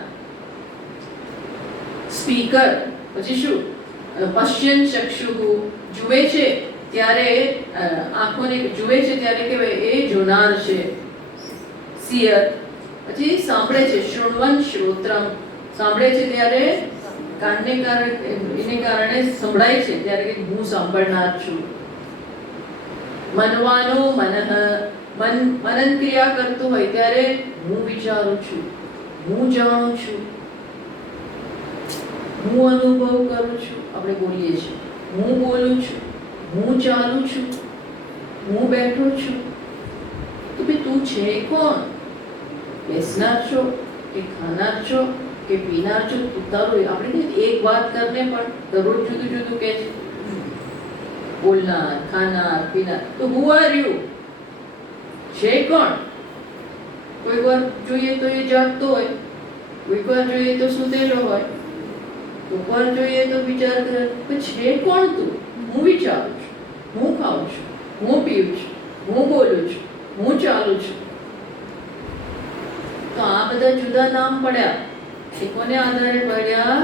સ્પીકર. પછી શું? પશ્યન ચક્ષુઃ જુએ છે ત્યારે આંખોને જુએ છે ત્યારે કહેવાય એ જોનાર છે, સિયર. પછી સાંભળે છે, શૃણવન શ્રોત્રમ. સાંભળે છે ત્યારે કાનને કારણે એને કારણે સંભળાય છે ત્યારે કે હું સાંભળનાર છું. મનવાનો મનઃ. મનન ક્રિયા કરતું હોય ત્યારે હું વિચારું છું, હું જાણું છું, હું અનુભવ કરું છું. આપણે બોલીએ છીએ, હું બોલું છું, હું ચાલું છું, હું બેઠો છું. તો ભાઈ તું છે કોણ? બેસનાર છો કે ખાનાર છો કે પીનાર છો? તું તારું આપણે એક વાત કરને પણ દરરોજ જુદું જુદું કે છે. બોલનાર, ખાનાર, પીનાર. તો હુ આર યુ? છે કોણ? કોઈ વાર જોઈએ તો એ જાગતો હોય, કોઈ વાર જોઈએ તો સૂતેલો હોય, કોઈ વાર જોઈએ તો વિચાર કરે. છે કોણ તું? હું વિચારું છું, હું ખાઉં છું, હું પીઉં છું, હું બોલું છું, હું ચાલું છું. તો આ બધા જુદા નામ પડ્યા. એ કોને આધારે પડ્યા?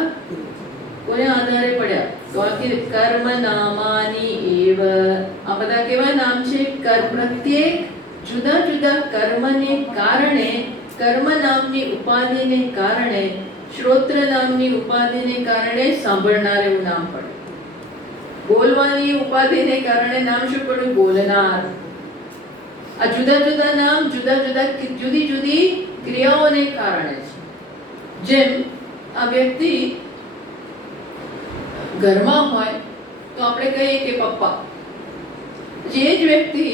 કોને આધારે પડ્યા? તો આ કે કર્મ નામાની એવ. આ બધા કેવા નામ છે? પ્રત્યેક જુદા જુદા કર્મને કારણે, કર્મ નામની ઉપાધિને કારણે, શ્રોત્ર નામની ઉપાધિને કારણે સાંભળનાર એવું નામ પડે. બોલવાની ઉપાધિને કારણે નામ શું પડ્યું? બોલનાર. આ જુદા જુદા નામ જુદા જુદા જુદી જુદી ક્રિયાઓને કારણે છે. જેમ આ વ્યક્તિ ઘરમાં હોય તો આપણે કહીએ કે પપ્પા. જે જ વ્યક્તિ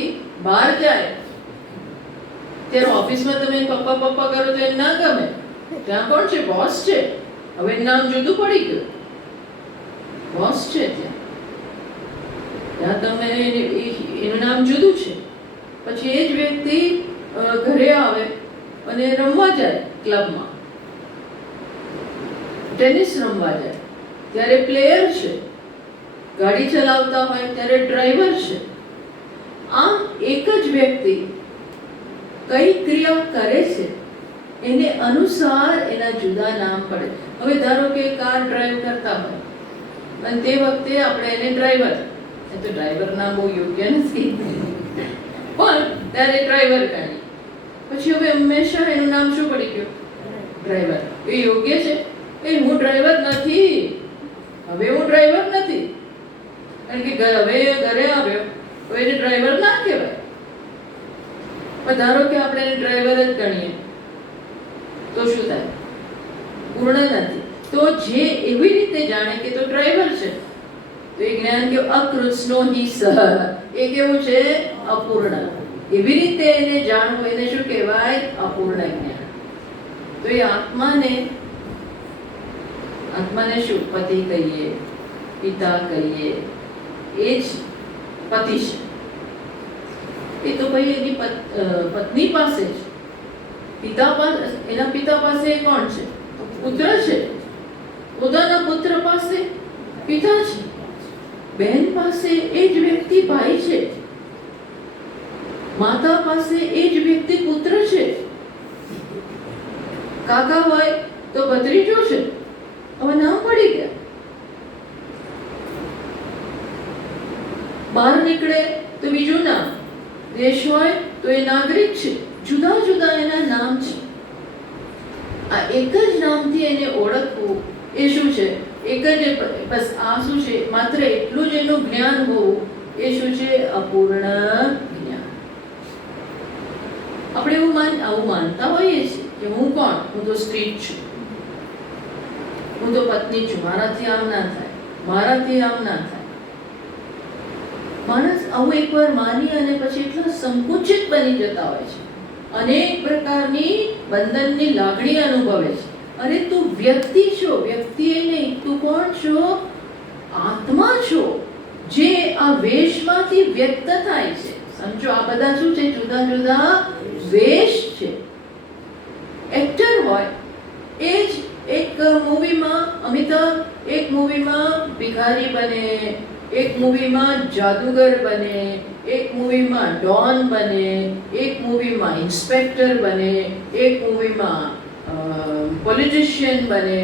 બહાર જાય ત્યારે ઓફિસમાં તમે પપ્પા પપ્પા કરો તો એને ના ગમે. ત્યાં કોણ છે? બોસ છે. હવે એનું નામ જુદું પડી ગયું, બોસ છે. ત્યાં તમે એનું નામ જુદું છે. પછી એ જ વ્યક્તિ ઘરે આવે અને રમવા જાય, ક્લબમાં ટેનિસ રમવા જાય ત્યારે પ્લેયર છે. ગાડી ચલાવતા હોય ત્યારે ડ્રાઈવર છે. આમ એક જ વ્યક્તિ કઈ ક્રિયા કરે છે એને અનુસાર એના જુદા નામ પડે. હવે ધારો કે કાર ડ્રાઈવ કરતા હોય અને તે વખતે આપણે એને ડ્રાઈવર, એ તો ડ્રાઈવર નામ બહુ યોગ્ય નથી પણ ત્યારે ડ્રાઈવર ગણીએ. પછી હવે હંમેશા એનું નામ શું પડી ગયું? ડ્રાઈવર. એ યોગ્ય છે? એ હું ડ્રાઈવર નથી, હવે હું ડ્રાઈવર નથી. કારણ કે હવે ઘરે આવ્યો તો એને ડ્રાઈવર ના કહેવાય. પણ ધારો કે આપણે એને ડ્રાઈવર જ ગણીએ તો શું થાય? પૂર્ણ નથી. તો જે એવી રીતે જાણે કે તો ડ્રાઈવર છે તો એ જ્ઞાન કે અકૃત્સનો હિ સહ. એ કેવું છે? અપૂર્ણ. એવી રીતે એને જાણવું, એને શું કહેવાય? અપૂર્ણ જ્ઞાન. તો એ આત્માને શું પતિ કહીએ, પિતા કહીએ, એ જ પતિ છે. એ તો ભાઈ એની પત્ની પાસે છે. એના પિતા પાસે કોણ છે? પુત્ર છે. પોતાના પુત્ર પાસે પિતા છે. બહેન પાસે એ જ વ્યક્તિ ભાઈ છે. માતા પાસે એ જ વ્યક્તિ પુત્ર છે. કાકા હોય તો ભત્રીજો છે. હવે નામ પડી ગયા. બહાર નીકળે તો બીજું નામ, દેશ હોય તો એ નાગરિક છે, જુદા જુદા એના નામ છે. આ એક જ નામથી એને ઓળખવું એ શું છે? એક જ બસ આ શું છે? માત્ર એટલું જ એનું જ્ઞાન હોવું એ શું છે? અપૂર્ણ જ્ઞાન. આપણે આવું માનતા હોઈએ છીએ કે હું કોણ? હું તો સ્ત્રી જ છું, હું તો પત્ની છું, મારાથી આમ ના થાય, મારાથી આમ ના થાય. માણસ આવું એકવાર માની અને પછી એટલા સંકુચિત બની જતા હોય છે, અનેક પ્રકારની બંધનની લાગણી અનુભવે છે. અરે તું વ્યક્તિ છો, વ્યક્તિ એ નહીં, તું કોણ છો? આત્મા છો, જે આ વેશમાંથી વ્યક્ત થાય છે. સમજો, આ બધા શું છે? જુદા જુદા વેશ છે. એક્ટર હોય એ જ એક મૂવીમાં અમિતાભ એક મૂવીમાં ભિખારી બને, એક મૂવીમાં જાદુગર બને, એક મૂવીમાં ડોન બને, એક મૂવીમાં ઇન્સ્પેક્ટર બને, એક મૂવીમાં પોલિટિશિયન બને.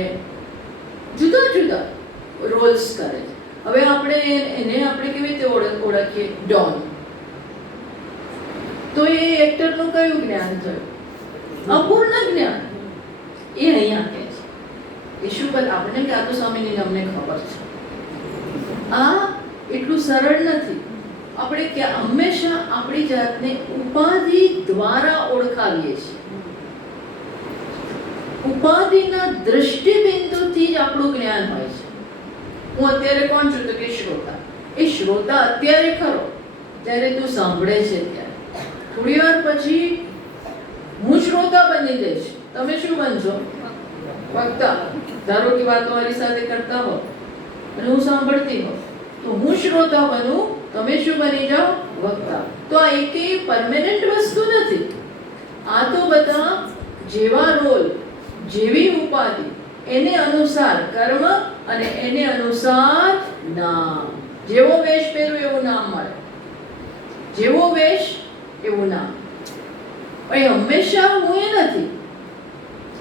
જુદા જુદા રોલ્સ કરે. હવે આપણે એને કેવી રીતે ઓળખીએ? ડોન. તો એ એક્ટરનું કયું જ્ઞાન થયું? અપૂર્ણ જ્ઞાન. એ અહીંયા કહે છે. એ શું કરે? આપણે કે આ તો સ્વામીની અમને ખબર છે. આ એટલું સરળ નથી. આપણે કે હંમેશા આપણી જાતને ઉપાધિ દ્વારા ઓળખાવીએ છીએ. ઉપાધિના દૃષ્ટિબિંદુથી જ આપણું જ્ઞાન હોય છે. હું અત્યારે કોણ છું? તો કે શ્રોતા. એ શ્રોતા અત્યારે ખરો, જ્યારે તું સાંભળે છે ત્યારે. થોડી વાર પછી હું શ્રોતા બની જઈશ. તમે શું બનશો? વક્તા. ધારો કે વાતો મારી સાથે કરતા હો અને હું સાંભળતી હો, તો હું શ્રોતા બનું, તમે શું બની જાઓ? વક્તા. તો આ એકેય પરમેનન્ટ વસ્તુ નથી. આ તો બધા જેવા રોલ, જેવી ઉપાધિ, એને અનુસાર કર્મ અને એને અનુસાર નામ. જેવો વેશ પહેરું એવું નામ મળે, જેવો વેશ એવું નામ. પણ હંમેશા હું એ નથી.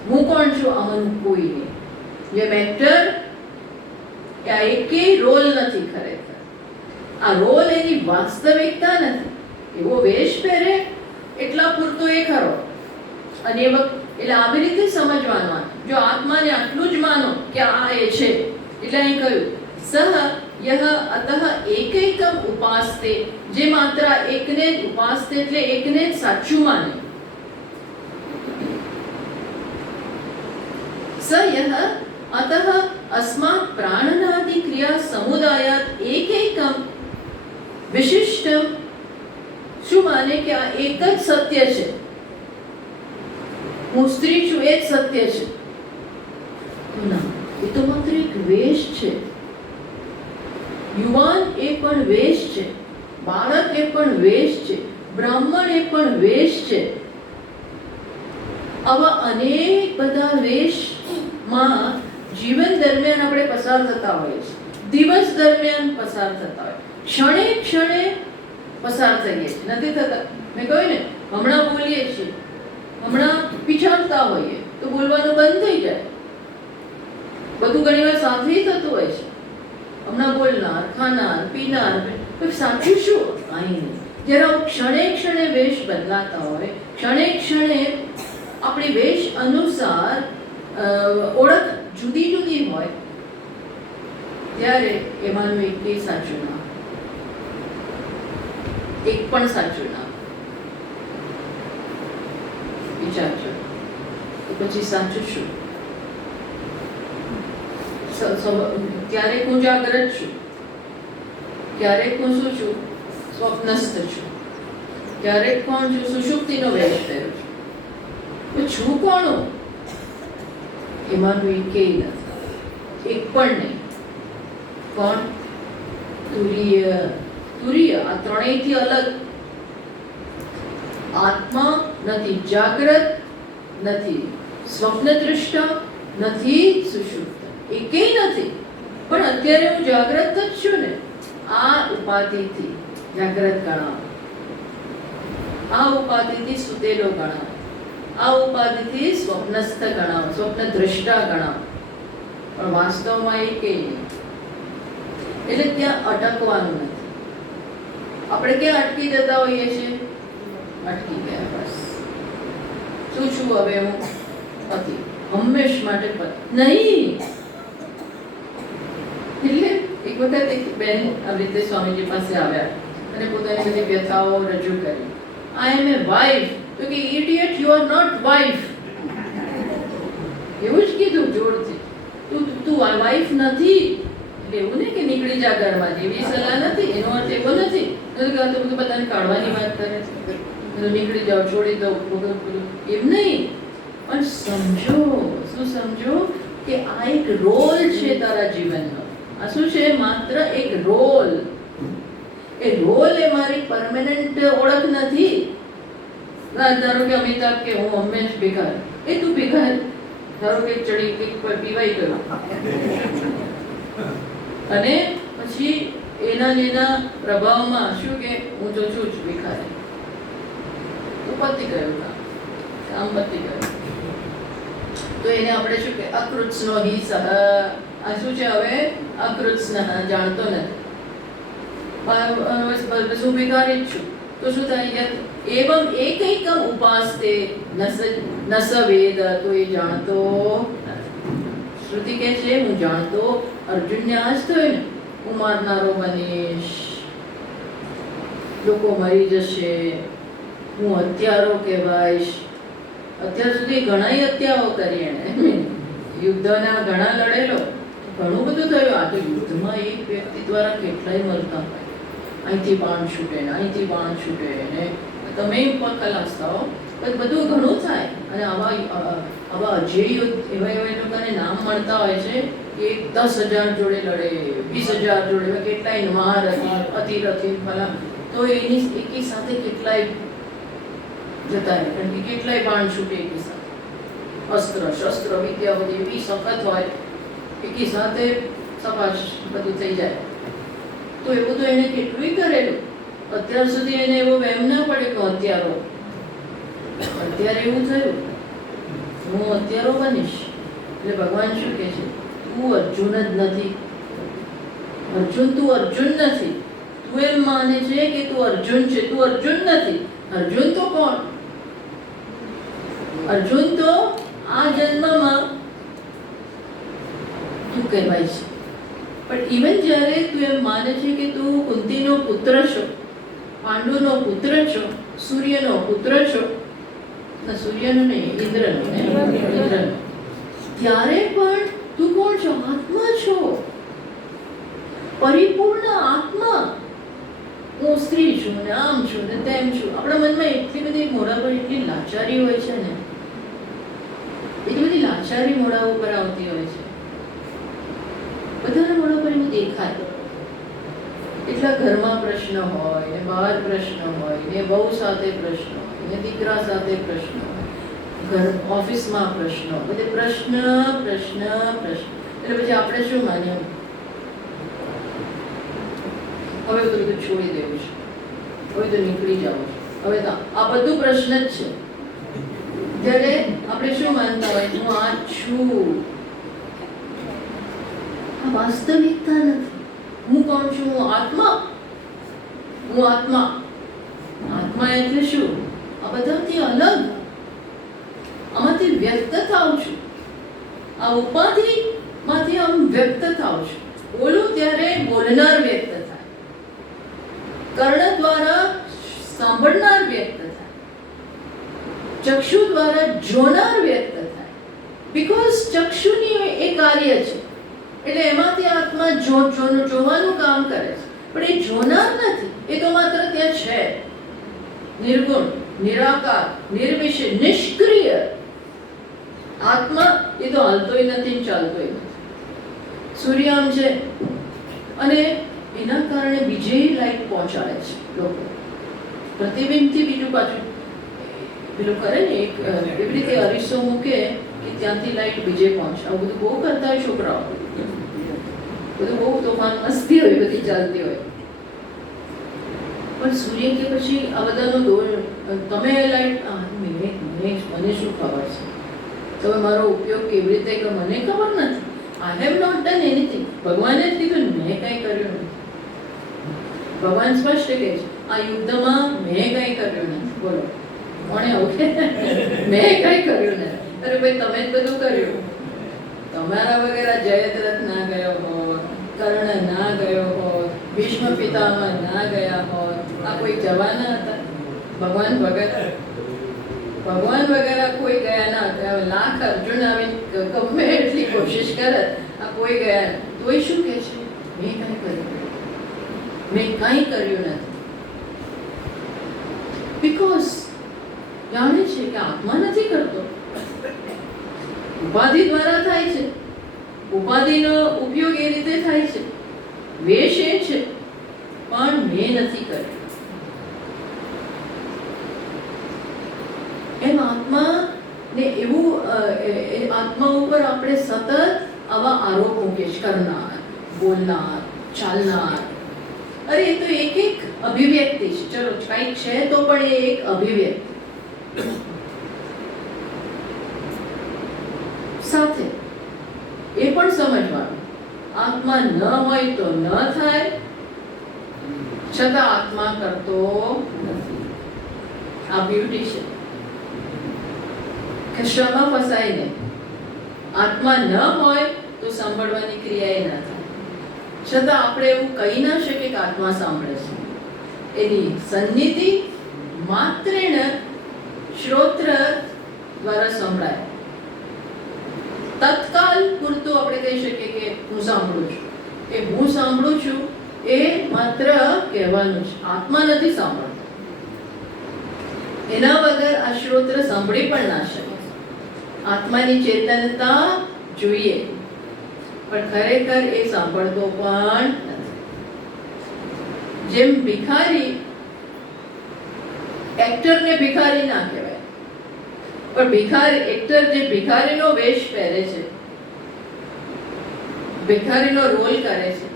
હું કોણ છું? આમાંનું કોઈ નહીં. જેમ એક્ટર, આ એકેય રોલ નથી ખરેખર. આ રોલ એની વાસ્તવિકતા નથી. એવો વેશ પહેરે એટલા પૂરતો એ ખરો. અને એ વખત એટલે આવી રીતે સમજવાનું. જો આત્માને આટલું જ માનો કે આ એ છે, એટલે અહીં કહ્યું સહ યહ અતઃ એકૈકમ ઉપાસ્તે, જે માત્ર એકને જ ઉપાસ્તે એટલે એકને જ સાચું માને. સ યહ અતઃ અસ્માત પ્રાણનાદિ ક્રિયા સમુદાયાત એકૈકમ વિશિષ્ટમ, શું માને કે આ એક જ સત્ય છે. હું સ્ત્રી છું એ જ સત્ય છે. ના, એ તો માત્ર એક વેશ છે. યુવાન એ પણ વેશ છે, બાળક એ પણ વેશ છે, બ્રાહ્મણ એ પણ વેશ છે. આવા અનેક બધા વેશમાં જીવન દરમિયાન આપણે પસાર થતા હોઈએ છીએ. દિવસ દરમિયાન પસાર થતા હોય, ક્ષણે ક્ષણે પસાર થઈએ છીએ. નથી થતા? મેં કહ્યું ને, હમણાં બોલીએ છીએ, હમણાં પીછાડતા હોઈએ તો બોલવાનું બંધ થઈ જાય. બધું ઘણી વાર સાથે થતું હોય છે. હમણાં બોલનાર, ખાનાર, પીનાર, સાચું શું? કાંઈ નહીં. જ્યારે ક્ષણે ક્ષણે વેશ બદલાતા હોય, ક્ષણે ક્ષણે આપણી વેશ અનુસાર ઓળખ જુદી જુદી હોય, ત્યારે એમાંનું એકેય સાચું ના, એક પણ સાચું ના. વિચારજો તો પછી સાચું શું? ક્યારેક હું જાગ્રત છું, ક્યારેક હું શું છું? સ્વપ્નસ્થ છું, ક્યારેક કોણ છું? સુષુપ્તિનો વેશ પહેરું છું. તો છું કોણ? એમાંનું એકેય નથી, એક પણ નહીં. કોણ? તુરીય. તુરીય આ ત્રણેયથી અલગ. આત્મા નથી જાગ્રત, નથી સ્વપ્ન દ્રષ્ટા, નથી સુષુપ્ત, એકેય નથી. પણ અત્યારે હું જાગ્રત જ છું ને. આ ઉપાધિથી જાગ્રત ગણાવ, આ ઉપાધિથી સુતેલો ગણાવ, આ ઉપાધિથી સ્વપ્નસ્થ ગણાવ, સ્વપ્ન દ્રષ્ટા ગણાવ. પણ વાસ્તવમાં એ કે નહીં. એટલે ત્યાં અટકવાનું નથી. આપણે ક્યાં અટકી જતા હોઈએ છીએ? અટકી ગયા બસ. શું છું હવે હું? પતિ. હંમેશ માટે પતિ નહીં. એટલે એક વખત એક બેન આવી રીતે સ્વામીજી પાસે આવ્યા અને પોતાની બધી વ્યથાઓ રજૂ કરી. I am a wife. તો કે idiot, you are not wife. એવું જ કીધું જોરથી. તું વાઇફ નથી. એટલે એવું નહીં કે નીકળી જા ઘરમાંથી, એવી સલાહ નથી. એનો અર્થ એવો નથી કે આ તો બધું બધાને કાઢવાની વાત કરે છે, નીકળી જાઓ, છોડી દો, એમ નહીં. પણ સમજો, શું સમજો કે આ એક રોલ છે તારા જીવનનો. આ શું છે? માત્ર એક રોલ. એ રોલ એ મારી પરમેનન્ટ ઓળખ નથી. ધારો કે અમિતાભ કે હું હંમેશ ભિખાર, એ તું ભિખાર. ધારો કે ચડી કંઈક પીવાઈ ગયું અને પછી એના પ્રભાવમાં શું કે હું તો છું જ ભિખારી. તું પતી ગયું કામ પતી ગયું. તો એને આપણે શું કે અકૃત્સનો હિ સહ. આ શું છે હવે? અકૃત્સન, જાણતો નથી. શું ભિખારી જ છું તો શું થાય? એવમ એકૈકમ ઉપાસતે ન સ વેદ. તો એ જાણતો નથી. શ્રુતિ કહે છે હું જાણતો. અર્જુનને આ જ થયું ને, હું મારનારો બનીશ, લોકો મરી જશે, હું હત્યારો કહેવાઈશ. અત્યાર સુધી ઘણા હત્યાઓ કરી એણે, યુદ્ધના ઘણા લડેલો, ઘણું બધું થયું. આ તો યુદ્ધમાં એક વ્યક્તિ દ્વારા કેટલાય મરતા હોય. અહીંથી બાણ છૂટે ને અહીંથી બાણ છૂટે ને તમે ખલાસ થાઓ, બધું ઘણું થાય. અને આવા અજય યુદ્ધ એવા લોકોને નામ મળતા હોય છે કે 10,000 જોડે લડે, 20,000 જોડે, કેટલાય મહારથી, અતિરથી, ફલા. તો એની એકી સાથે કેટલાય જતા રહે, કારણ કે કેટલાય બાણ છૂટે એકી સાથે. અસ્ત્ર શસ્ત્ર વિદ્યા બધી એવી સખત હોય, એકી સાથે સપાશ બધું થઈ જાય. તો એવું તો એને કેટલું કરેલું. અત્યાર સુધી એને એવો વહેમ ના પડે કે હત્યારો. અત્યારે એવું થયું હું હત્યારો બનીશ. એટલે ભગવાન શું કહે છે? તું અર્જુન જ નથી. અર્જુન, તું અર્જુન નથી. તું એમ માને છે કે તું અર્જુન છે, તું અર્જુન નથી. અર્જુન તો કોણ? અર્જુન તો આ જન્મમાં તું કહેવાય છે. પણ ઇવન જ્યારે તું એમ માને છે કે તું કુંતીનો પુત્ર છો, પાંડુનો પુત્ર છો, સૂર્યનો પુત્ર છો, સૂર્યનો નહીં, ઇન્દ્રનો, ત્યારે પણ તું કોણ છો? આત્મા છો, પરિપૂર્ણ આત્મા. હું સ્ત્રી છું ને આમ છું ને તેમ છું. આપણા મનમાં એટલી બધી મોઢા પર એટલી લાચારી હોય છે ને, એટલી બધી લાચારી મોઢા ઉપર આવતી હોય છે. બધાના મોઢા પર એવું દેખાય. એટલા ઘરમાં પ્રશ્ન હોય ને બહાર પ્રશ્ન હોય ને બહુ સાથે પ્રશ્ન હોય ને દીકરા સાથે પ્રશ્ન હોય, ઘર ઓફિસમાં પ્રશ્નો, બધે પ્રશ્ન પ્રશ્ન પ્રશ્ન. એટલે પછી આપણે શું માન્યું? હવે તો બધું છોડી દેવું છે, હવે તો નીકળી જવું છે, હવે તો આ બધું પ્રશ્ન જ છે. જ્યારે આપણે શું માનતા હોય? હું આ છું. આ વાસ્તવિકતા નથી. હું કોણ છું? હું આત્મા. હું આત્મા. આત્મા એટલે શું? આ બધાથી અલગ. આમાંથી વ્યક્ત થાઉં છું. આ ઉપાધિમાંથી આમ વ્યક્ત થાઉં છું. બોલું ત્યારે બોલનાર વ્યક્ત થાય, કર્ણ દ્વારા સાંભળનાર વ્યક્ત થાય, ચક્ષુ દ્વારા જોનાર વ્યક્ત થાય. બીકોઝ ચક્ષુની એ કાર્ય છે. એટલે એમાંથી આત્મા જોવાનું કામ કરે છે. પણ એ જોનાર નથી. એ તો માત્ર ત્યાં છે, નિર્ગુણ, નિરાકાર, નિર્વિશેષ, નિષ્ક્રિય. આત્મા એ તો હાલતોય નથી, ચાલતોય નથી. સૂર્ય આમ છે અને એના કારણે બીજે લાઈટ પહોંચાડે છે લોકો. પ્રતિબિંબથી બીજું પાછું પેલું કરે ને, એક એવી રીતે અરીસો મૂકે કે ત્યાંથી લાઈટ બીજે પહોંચે. આવું બધું બહુ કરતા હોય છોકરાઓ. બધું બહુ તોફાન મસ્તી હોય, બધી ચાલતી હોય. પણ સૂર્ય કે પછી આ બધાનો દોર, તમે લાઈટ મને શું ખબર છે? તમે મારો ઉપયોગ કેવી રીતે કરો મને ખબર નથી. I have not done anything. ભગવાને જ કીધું મેં કંઈ કર્યું નથી. ભગવાન સ્પષ્ટ કહે છે આ યુદ્ધમાં મેં કંઈ કર્યું નથી. બોલો કોણે આવું કે મેં કંઈ કર્યું નથી? અરે ભાઈ તમે જ બધું કર્યું. તમારા વગેરે જયદ્રથ ના ગયો હોત, કર્ણ ના ગયો હોત, ભીષ્મ પિતામહ ના ગયા હોત, આ કોઈ જવાના હતા? ભગવાન વગેરે કોઈ ગયા ના હતા. લાખ અર્જુન આવીને ગમે એટલી કોશિશ કરે આ કોઈ ગયા તોય શું કહે છે મેં કંઈ કર્યું, મેં કંઈ કર્યું નથી. બીકોઝ જાણે છે કે આત્મા નથી કરતો, ઉપાધિ દ્વારા થાય છે. ઉપાધિનો ઉપયોગ એ રીતે થાય છે, વેશ એ છે, પણ મેં નથી કર્યું. એમ આત્મા ને એવું આત્મા ઉપર આપણે સતત આવા આરોપ મૂકીએ છીએ, કરનાર, બોલનાર, ચાલનાર. અરે એ તો એક એક અભિવ્યક્તિ છે. ચલો કંઈક છે તો પણ એ એક અભિવ્યક્તિ સાથે એ પણ સમજવાનું આત્મા ન હોય તો ન થાય, છતાં આત્મા કરતો નથી. આ બ્યુટી છે કે શ્રમમાં ફસાઈને આત્મા ન હોય તો સાંભળવાની ક્રિયા એ ના થાય, છતાં આપણે એવું કહી ના શકીએ કે આત્મા સાંભળે છે. એની સન્નિધિ માત્રેણ શ્રોત્ર દ્વારા સંભળાય. તત્કાલ પૂરતું આપણે કહી શકીએ કે હું સાંભળું છું. એ હું સાંભળું છું એ માત્ર કહેવાનું છે, આત્મા નથી સાંભળતો. એના વગર આ શ્રોત્ર સાંભળી પણ ના શકે. આત્માની ચેતનતા જોઈએ પણ ખરેખર એ સાંભળતો પણ નથી. જેમ ભિખારી, એક્ટરને ભિખારી ના કહેવાય, પણ ભિખારી એક્ટર જે ભિખારીનો વેશ પહેરે છે, ભિખારીનો રોલ કરે છે,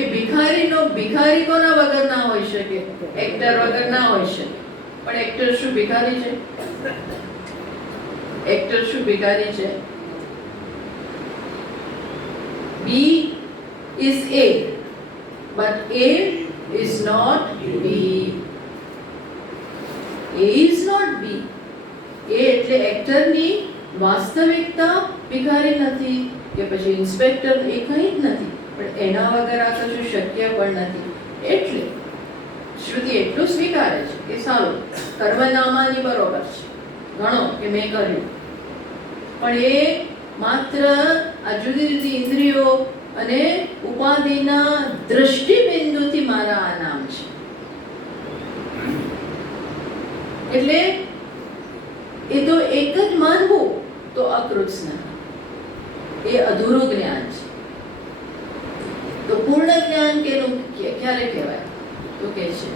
એ ભિખારી કોના વગર ના હોઈ શકે? એક્ટર વગર ના હોઈ શકે. પણ એક્ટર શું ભિખારી છે? એક્ટર શું ભિખારી છે? બી is A, but A is not B. A is not B. એ એટલે એક્ટરની વાસ્તવિકતા ભિખારી નથી કે પછી ઇન્સ્પેક્ટર, એ કંઈ જ નથી. પણ એના વગર આ કશું શક્ય પણ નથી. એટલે શ્રુતિ એટલું સ્વીકારે છે કે સારું કર્મનામાની બરોબર છે, ગણો કે મેં કર્યું, પણ એ માત્ર આ જુદી જુદી ઇન્દ્રિયો અને ઉપાધિના દૃષ્ટિબિંદુથી મારા આ નામ છે. એટલે એ તો એક જ માનવું તો અકૃત્સ્ન, એ અધૂરું જ્ઞાન છે. તો પૂર્ણ જ્ઞાન કેનું ક્યારે કહેવાય? તો કે છે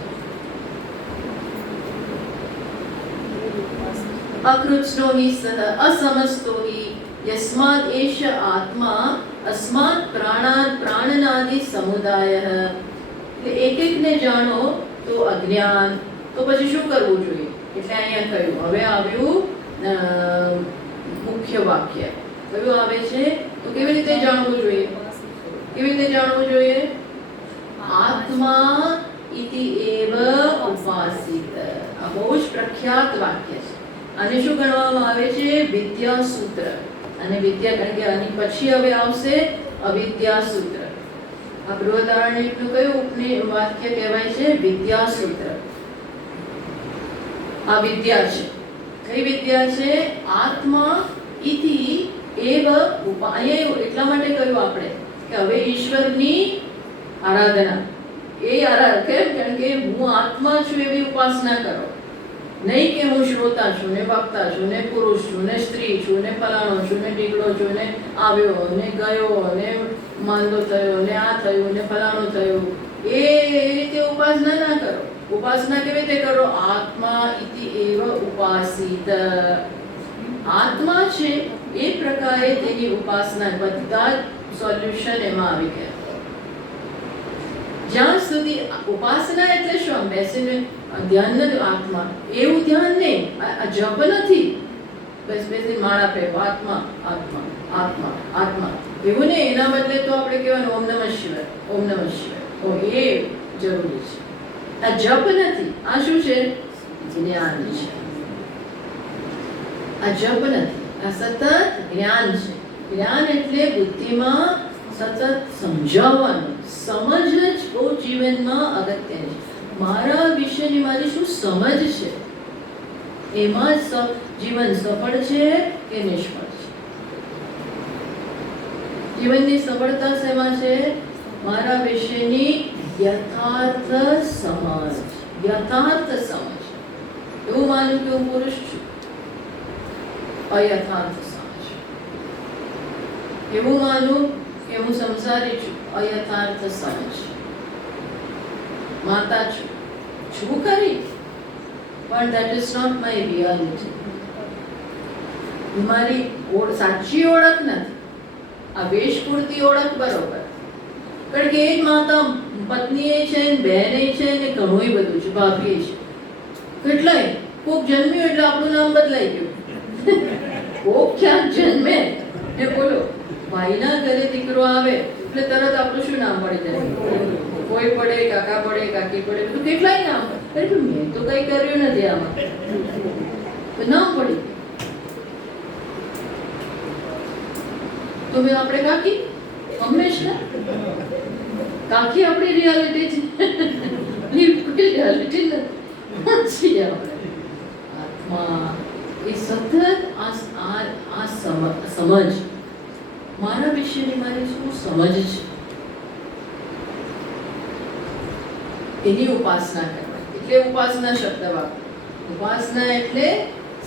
અકૃત્સ્નો હિ સહ અસમસ્તો હિ યસ્માદ એષ આત્મા અસ્માદ પ્રાણનાદિ સમુદાયઃ. એટલે એક એકને જાણો તો અજ્ઞાન. તો પછી શું કરવું જોઈએ? એટલે અહીંયા કહ્યું, હવે આવ્યું મુખ્ય વાક્ય. કયું આવે છે? તો કેવી રીતે જાણવું જોઈએ? કેવી રીતે જાણવું જોઈએ? આત્મા ઇતિ એવ ઉપાસિત. આ બહુ જ પ્રખ્યાત વાક્ય છે. આને શું ગણવામાં આવે છે? વિદ્યા સૂત્ર. અને વિદ્યા, કારણ કે આની પછી હવે આવશે અવિદ્યા સૂત્ર. આ બૃહદારણ્યકનું કયું વાક્ય કહેવાય છે? વિદ્યા સૂત્ર. આ વિદ્યા છે. કઈ વિદ્યા છે? આત્મા ઇતિ એવ ઉપાય. એટલા માટે કહ્યું આપણે કે હવે ઈશ્વરની આરાધના, એ કેમ? કારણ કે હું આત્મા છું એવી ઉપાસના કરો. નહીં કે હું શ્રોતા છું ને વક્તા છું ને પુરુષ છું ને સ્ત્રી છું ને ફલાણો છું ને ઢીકડો છું ને આવ્યો ને ગયો ને માંદો થયો ને આ થયું ને ફલાણું થયું. એ રીતે ઉપાસના ના કરો. ઉપાસના કેવી રીતે કરો? આત્મા ઇતિ એવ ઉપાસિત. આત્મા છે એ પ્રકારે તેની ઉપાસના. બધા સોલ્યુશન એમાં આવી ગયા. જ્યાં સુધી ઉપાસના એટલે શું? બેસીને ધ્યાન નથી. આત્મા એવું ધ્યાન નહીં, આ જપ નથી. બસ બેસી માળા ફેરવો, આત્મા આત્મા આત્મા આત્મા, એવું ને. એના બદલે તો આપણે કહેવાનું ઓમ નમઃ શિવાય, ઓમ નમઃ શિવાય. એ જરૂરી છે. આ જપ નથી, આ શું છે? જ્ઞાન છે. આ જપ નથી, આ સતત જ્ઞાન છે. જ્ઞાન એટલે બુદ્ધિમાં સતત સમજાવવાનું. સમજ જ બહુ જીવનમાં અગત્યની છે. મારા વિશેની મારી શું સમજ છે, એમાં જ જીવન સફળ છે કે નિષ્ફળ છે. જીવનની સફળતા શેમાં છે? મારા વિશેની યથાર્થ સમજ. યથાર્થ સમજ. એવું માનું કે હું પુરુષ છું, અયથાર્થ સમજ. એવું માનું કે હું સંસારી છું, અયથાર્થ સમજ. માતા છું, છું ખરી, પણ that is not my reality. મારી સાચી ઓળખ નથી. આ વેશ પૂરતી ઓળખ બરોબર, કારણ કે એ જ માતા પત્ની છે, બહેન છે, ને ઘણું બધું છે, ભાભી છે, કેટલાય. કોક જન્મ્યું એટલે આપણું નામ બદલાઈ ગયું. કોક ક્યાંક જન્મે ને બોલો ભાઈના ઘરે દીકરો આવે એટલે તરત આપણું શું નામ પડી જાય? કોઈ પડે, કાકા પડે, કાકી પડે, બધું કેટલાય નામ. અરે મેં તો કઈ કર્યું નથી આમાં, તો નામ પડી. તો આપણે કાકી હંમેશા કાકી આપણી રિયાલિટી છે, રિયાલિટી નથી. આત્મા એ સતત આ સમજ, મારા વિશેની મારી શું સમજ છે, એની ઉપાસના કરવાની. એટલે ઉપાસના શબ્દ વાપરો. ઉપાસના એટલે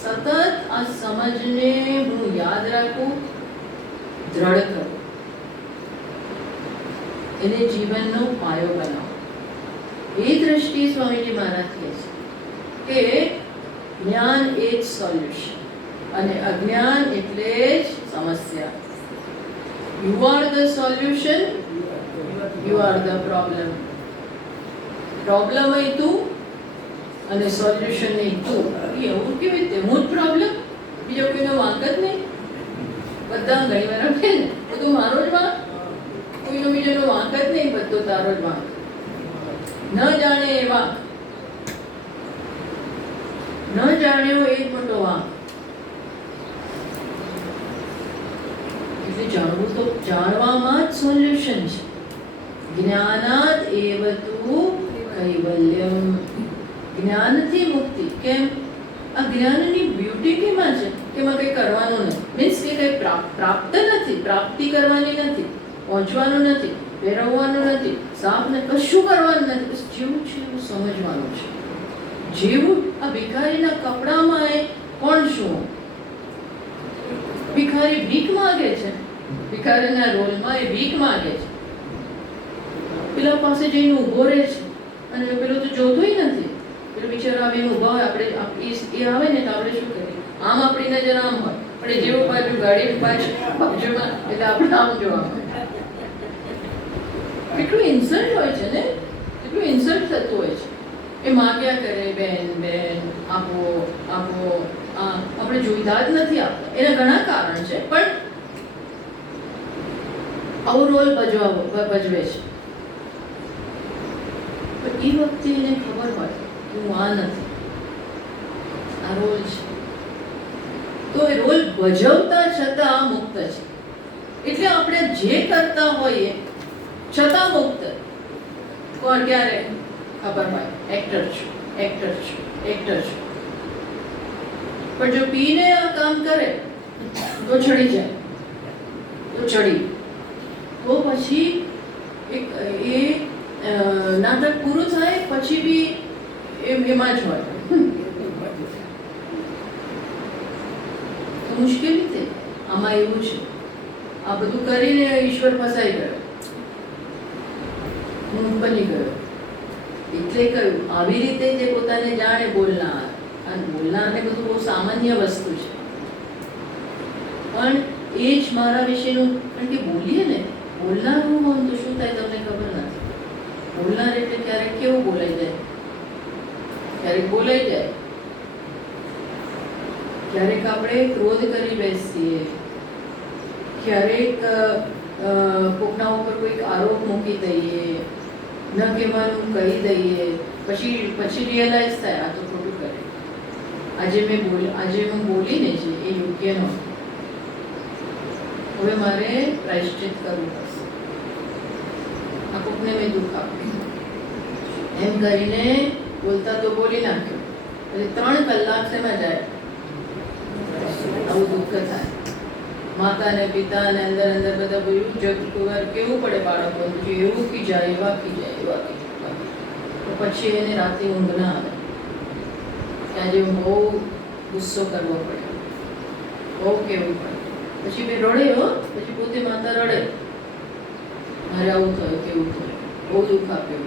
સતત આ સમજને હું યાદ રાખું, દ્રઢ કરું, એને જીવનનો પાયો બનાવો. એ દ્રષ્ટિએ સ્વામીજી મહારાજ કહે છે કે જ્ઞાન એ જ સોલ્યુશન અને અજ્ઞાન એટલે જ સમસ્યા. You are the solution, you are the problem. Problem એ તું અને સોલ્યુશન એ તું. એવું કેવી રીતે? હું જ પ્રોબ્લેમ, બીજો કોઈનો વાંક જ નહીં. બધા ઘણી વાર કહે ને બધું મારો જ વાંક, કોઈનો બીજાનો વાંક જ નહીં, બધો તારો જ વાંક. ન જાણે એ વાંક, ન જાણ્યો એ જ મોટો વાંક. એટલે જાણવું તો જાણવામાં જ સોલ્યુશન છે. જ્ઞાનાદ એવ તુ કૈવલ્યમ. જ્ઞાનથી મુક્તિ. કેમ? આ જ્ઞાનની બ્યુટી કેમાં છે? કે એમાં કંઈ કરવાનું નથી, મીન્સ કે કંઈ પ્રાપ્ત નથી, પ્રાપ્તિ કરવાની નથી, પહોંચવાનું નથી, ફેરવવાનું નથી, સાફ ને કશું કરવાનું નથી. બસ જેવું છે એવું સમજવાનું છે. જેવું આ ભિખારીના કપડામાં એ કોણ શું? ભિખારી ભીખ માગે છે, ભિખારીના રોલમાં એ ભીખ માગે છે. પેલા પાસે જઈને ઊભો રહે છે અને પેલો તો જોતોય નથી. પેલો બિચારો આમ ઊભા હોય, આપણે એ આવે ને તો આપણે શું કરીએ? આમ આપણી નજર આમ હોય, પણ જેવું બાજુ ગાડી બાજુમાં એટલે આપણે આમ જોવા મળે. કેટલું ઇન્સલ્ટ હોય છે ને, કેટલું ઇન્સલ્ટ થતું હોય છે. એ માગ્યા કરે, બેન બેન આપો આપો, આપણે જોઈતા જ નથી આપતા. એના ઘણા કારણ છે, પણ આવો રોલ ભજવે છે. પણ એ વખતે એને ખબર હોય કે હું આ નથી, આ રોલ છે. તો એ રોલ ભજવતા છતાં મુક્ત છે. એટલે આપણે જે કરતા હોઈએ છતાં મુક્ત. કોણ ક્યારે ખબર હોય એક્ટર છું, એક્ટર છું, એક્ટર છું. પણ જો પીને આ કામ કરે તો ચડી જાય, તો ચડી, તો પછી એ નાટક પૂરું થાય પછી બી એમાં જ હોય. તો મુશ્કેલી થઈ. આમાં એવું છે, આ બધું કરીને ઈશ્વર ફસાઈ ગયો, હું બની ગયો. એટલે કહ્યું આવી રીતે જે પોતાને જાણે બોલનાર, અને બોલનારને બધું બહુ સામાન્ય વસ્તુ છે, પણ એ જ મારા વિશેનું. કારણ કે બોલીએ ને, બોલનાર હું હોઉં તો શું થાય તમને ખબર નથી. બોલનાર એટલે ક્યારેક કેવું બોલાઈ જાય, ક્યારેક બોલાઈ જાય, ક્યારેક આપણે ક્રોધ કરી બેસીએ, ક્યારેક કોકના ઉપર કોઈક આરોપ મૂકી દઈએ, ન કહેવાનું કહી દઈએ, પછી રિયલાઇઝ થાય આ તો ખોટું કરે, આજે હું બોલીને છે એ યોગ્ય નહોતું, હવે મારે પ્રાયશ્ચિત કરવું પડશે, આ કોકને મેં દુઃખ આપ્યું, એમ કરીને બોલતા તો બોલી નાખ્યો, પછી 3 કલાક શેમાં જાય? આવું દુઃખ થાય. માતાને પિતાને અંદર બધા એવું કેવું પડે બાળકોને, એવું કી જાય એવા કી જાય. તો પછી એને રાતે ઊંઘ ના આવે કે આજે હું બહુ ગુસ્સો કરવો પડ્યો, બહુ કહેવું પડે, પછી મેં રડે હો, પછી પોતે માતા રડે, મારે આવું થયું, કેવું થયું, બહુ દુઃખ આપ્યું.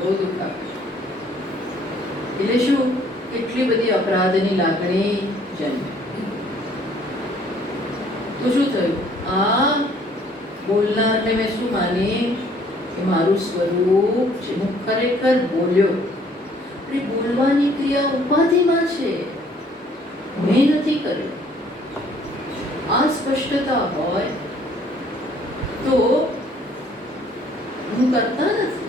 એટલે શું? કેટલી બધી અપરાધની લાગણી જન્મે. તો શું થયું? આ બોલનારને મેં શું માની કે મારું સ્વરૂપ છે, હું ખરેખર બોલ્યો. બોલવાની ક્રિયા ઉપાધિમાં છે, મેં નથી કર્યું. આ સ્પષ્ટતા હોય તો હું કરતા નથી.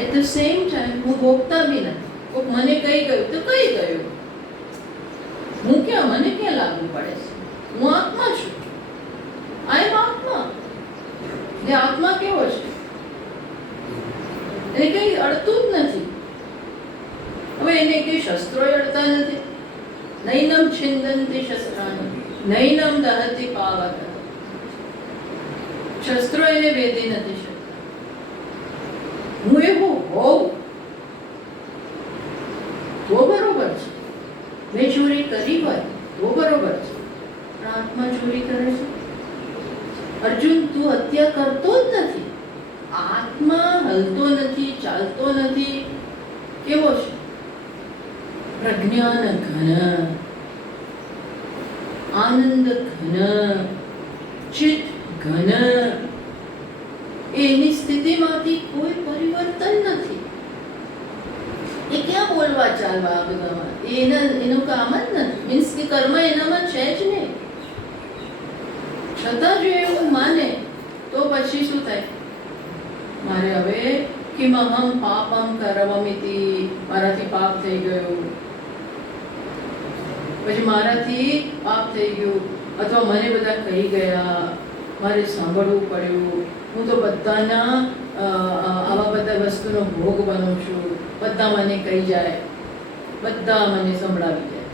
એટ ધ સેમ ટાઈમ હું ભોગતા બી નથી. કોઈક મને કહી ગયું તો કહી ગયું, હું ક્યાં, મને ક્યાં લાગુ પડે છે? હું આત્મા છું. આઈ એમ આત્મા. જે આત્મા કેવો છે? એને કઈ અડતું જ નથી. હવે એને કઈ શસ્ત્રો અડતા નથી. નૈનમ છિંદંતી શસ્ત્રાણી નૈનમ દહતી પાવક. શસ્ત્રો એને વેદી નથી શકતા. હું એવું હોઉં તો બરોબર છે, મેં ચોરી કરી હોય તો બરોબર છે, પણ આત્મા ચોરી કરે છે. અર્જુન, તું હત્યા કરતો જ નથી. આત્મા હલતો નથી, ચાલતો નથી. કેવો છે? પ્રજ્ઞાન ઘન, આનંદ ઘન, ચિત્ત ઘન. એની સ્થિતિમાંથી કોઈ પરિવર્તન નથી. એ ક્યાં બોલવા ચાલવા આ બધામાં? એનું કામ જ નથી. મીન્સ કે કર્મ એનામાં છે જ નહીં. છતાં જો એવું માને તો પછી શું થાય? મારે હવે કિમહમ પાપમ કરવમિતિ, મારાથી પાપ થઈ ગયું, પછી મારાથી પાપ થઈ ગયું, અથવા મને બધા કહી ગયા, મારે સાંભળવું પડ્યું, હું તો બધાના આવા બધા વસ્તુનો ભોગ બનું છું, બધા મને કહી જાય, બધા મને સંભળાવી જાય,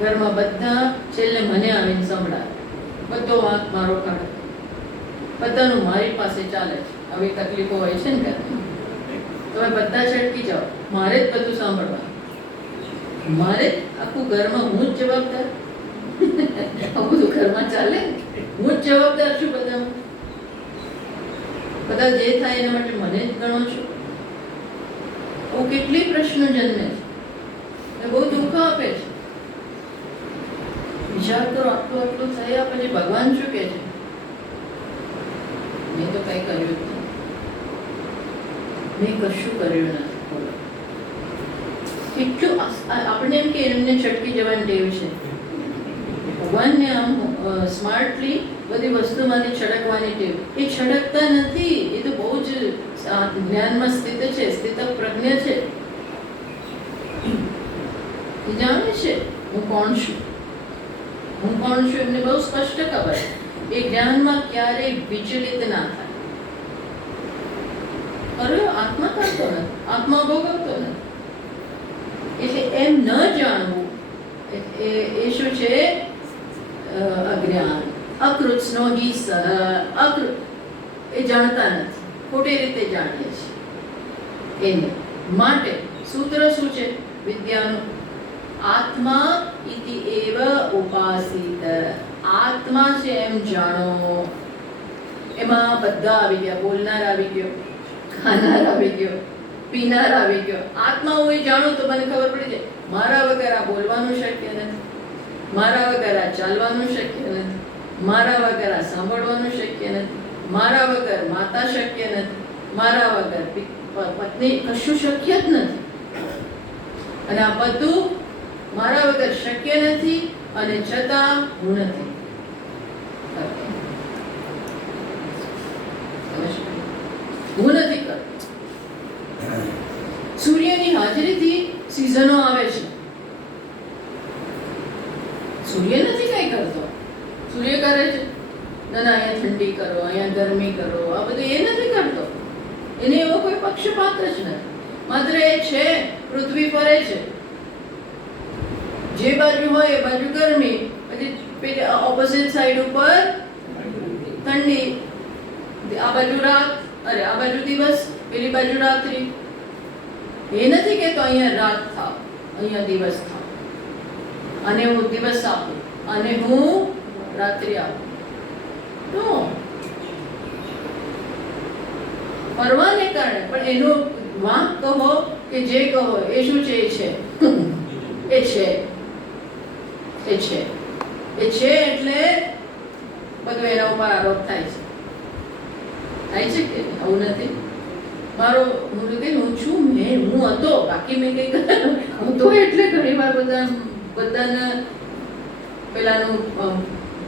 ઘરમાં બધા છેલ્લે મને આવીને સંભળાવે, બધો વાંક મારો કાઢે, બધાનું મારી પાસે ચાલે છે. હવે તકલીફો હોય છે ને ઘરમાં, તમે બધા છટકી જાઓ, મારે જ બધું સાંભળવાનું, મારે જ આખું ઘરમાં હું જ જવાબદાર. આવું બધું ઘરમાં ચાલે, હું જ જવાબદાર છું બધા. બધા જે થાય એના માટે મને જ ગણો છું. હું કેટલી પ્રશ્નો જન્મે છે, બહુ દુઃખ આપે છે. વિચાર કરો, આટલું થયા પછી ભગવાન શું કે છે? મેં તો કઈ કર્યું જ નથી, મેં કશું કર્યું નથી. બોલો, કેટલું આપણે એમ કે એમને છટકી જવાની ટેવ છે. ભગવાનને આમ સ્માર્ટલી બધી વસ્તુમાંથી છડકવાની ટેવ. એ છડકતા નથી. એ તો બહુ જ જ્ઞાનમાં સ્થિત છે, સ્થિત પ્રજ્ઞ છે. એ જાણે છે હું કોણ છું, હું કોણ છું. એમને બહુ સ્પષ્ટ ખબર. એ જ્ઞાનમાં ક્યારેય વિચલિત ના થાય. અરે આત્મા કરતો નથી, આત્મા ભોગવતો નથી. એટલે એમ ન જાણવું એ શું છે? અજ્ઞાન. અકૃત્સનો હિ સહ અકૃત. એ જાણતા નથી, ખોટી રીતે જાણીએ છીએ. એને માટે સૂત્ર શું છે વિદ્યાનું? આત્મા ઇતિ એવ ઉપાસિત. આત્મા છે એમ જાણો. એમાં બધા આવી ગયા. બોલનાર આવી ગયો, ખાનાર આવી ગયો, પીનાર આવી ગયો. આત્મા હું એ જાણું તો મને ખબર પડી જાય, મારા વગર આ બોલવાનું શક્ય નથી, મારા વગર આ ચાલવાનું શક્ય નથી, મારા વગર આ સાંભળવાનું શક્ય નથી, મારા વગર માતા શક્ય નથી, મારા વગર પત્ની કશું શક્ય જ નથી. અને આ બધું મારા વગર શક્ય નથી અને છતાં હું નથી. હું નથી કરતો. સૂર્યની હાજરીથી સિઝનો આવે છે. સૂર્ય નથી કઈ કરતો. સૂર્ય કરે છે, ના ના અહીંયા ઠંડી કરો, અહીંયા ગરમી કરો, આ બધું એ નથી કરતો. એને એવો કોઈ પક્ષપાત જ નથી. માત્ર એ છે, પૃથ્વી ફરે છે, જે બાજુ હોય એ બાજુ ગરમી, પછી ઓપોઝિટ સાઈડ ઉપર ઠંડી, આ બાજુ રાત, અરે આ બાજુ દિવસ, પેલી બાજુ રાત્રિ. એ નથી કે તો અહીંયા રાત થાવ, અહીંયા દિવસ થાવ, અને હું દિવસ આપું અને હું રાત્રિ આપું. તો ફરવાને કારણે પણ એનો વાંક કહો કે જે કહો એ શું છે? એ છે, એ છે, એ છે એટલે બધું એના ઉપર આરોપ થાય છે. થાય છે કે આવું નથી? મારો હું હું છું, હું હતો, બાકી મેં કઈ કર્યું હું તો. એટલે ઘણી વાર બધાને પેલાનું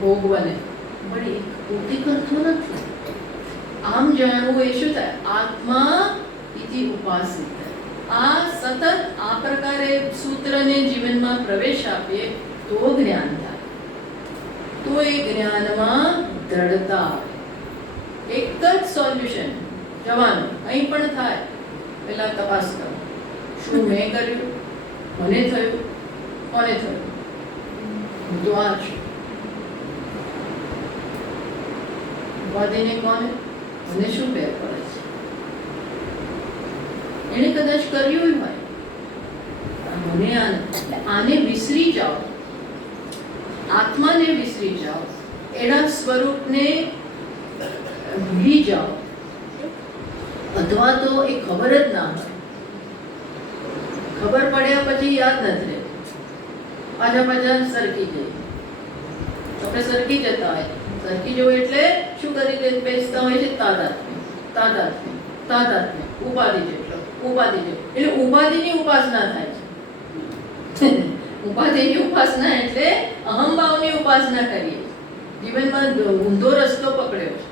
ભોગ બને, પણ એ પોતે કરતો નથી. આમ જાણવું એ શું થાય? આત્મા ઇતિ ઉપાસિત. આ સતત આ પ્રકારે સૂત્રને જીવનમાં પ્રવેશ આપીએ તો જ્ઞાન થાય, તો એ જ્ઞાનમાં દ્રઢતા આવે. એક જ સોલ્યુશન જવાનું. અહીં પણ થાય, પહેલા તપાસ કરો, શું મેં કર્યું, મને થયું, કોને થયું? હું તો આ છું. ઉપાધિને કોને? મને શું ફેર પડે છે? એને કદાચ કર્યું હોય, મને આને વિસરી જાઓ, આત્માને વિસરી જાઓ, એના સ્વરૂપને ભૂલી જાઓ, અથવા તો એ ખબર જ ના હોય. ખબર પડ્યા પછી યાદ નથી રહેતી, પાછા સરકી જઈએ. આપણે સરકી જતા હોય, સરકી જવું એટલે શું કરી બેસતા હોય છે? તાદાત્મ્ય, ઉપાધિ જેટલો, એટલે ઉપાધિની ઉપાસના થાય છે. ઉપાધિની ઉપાસના એટલે અહંભાવની ઉપાસના કરીએ. જીવનમાં ઊંધો રસ્તો પકડ્યો છે.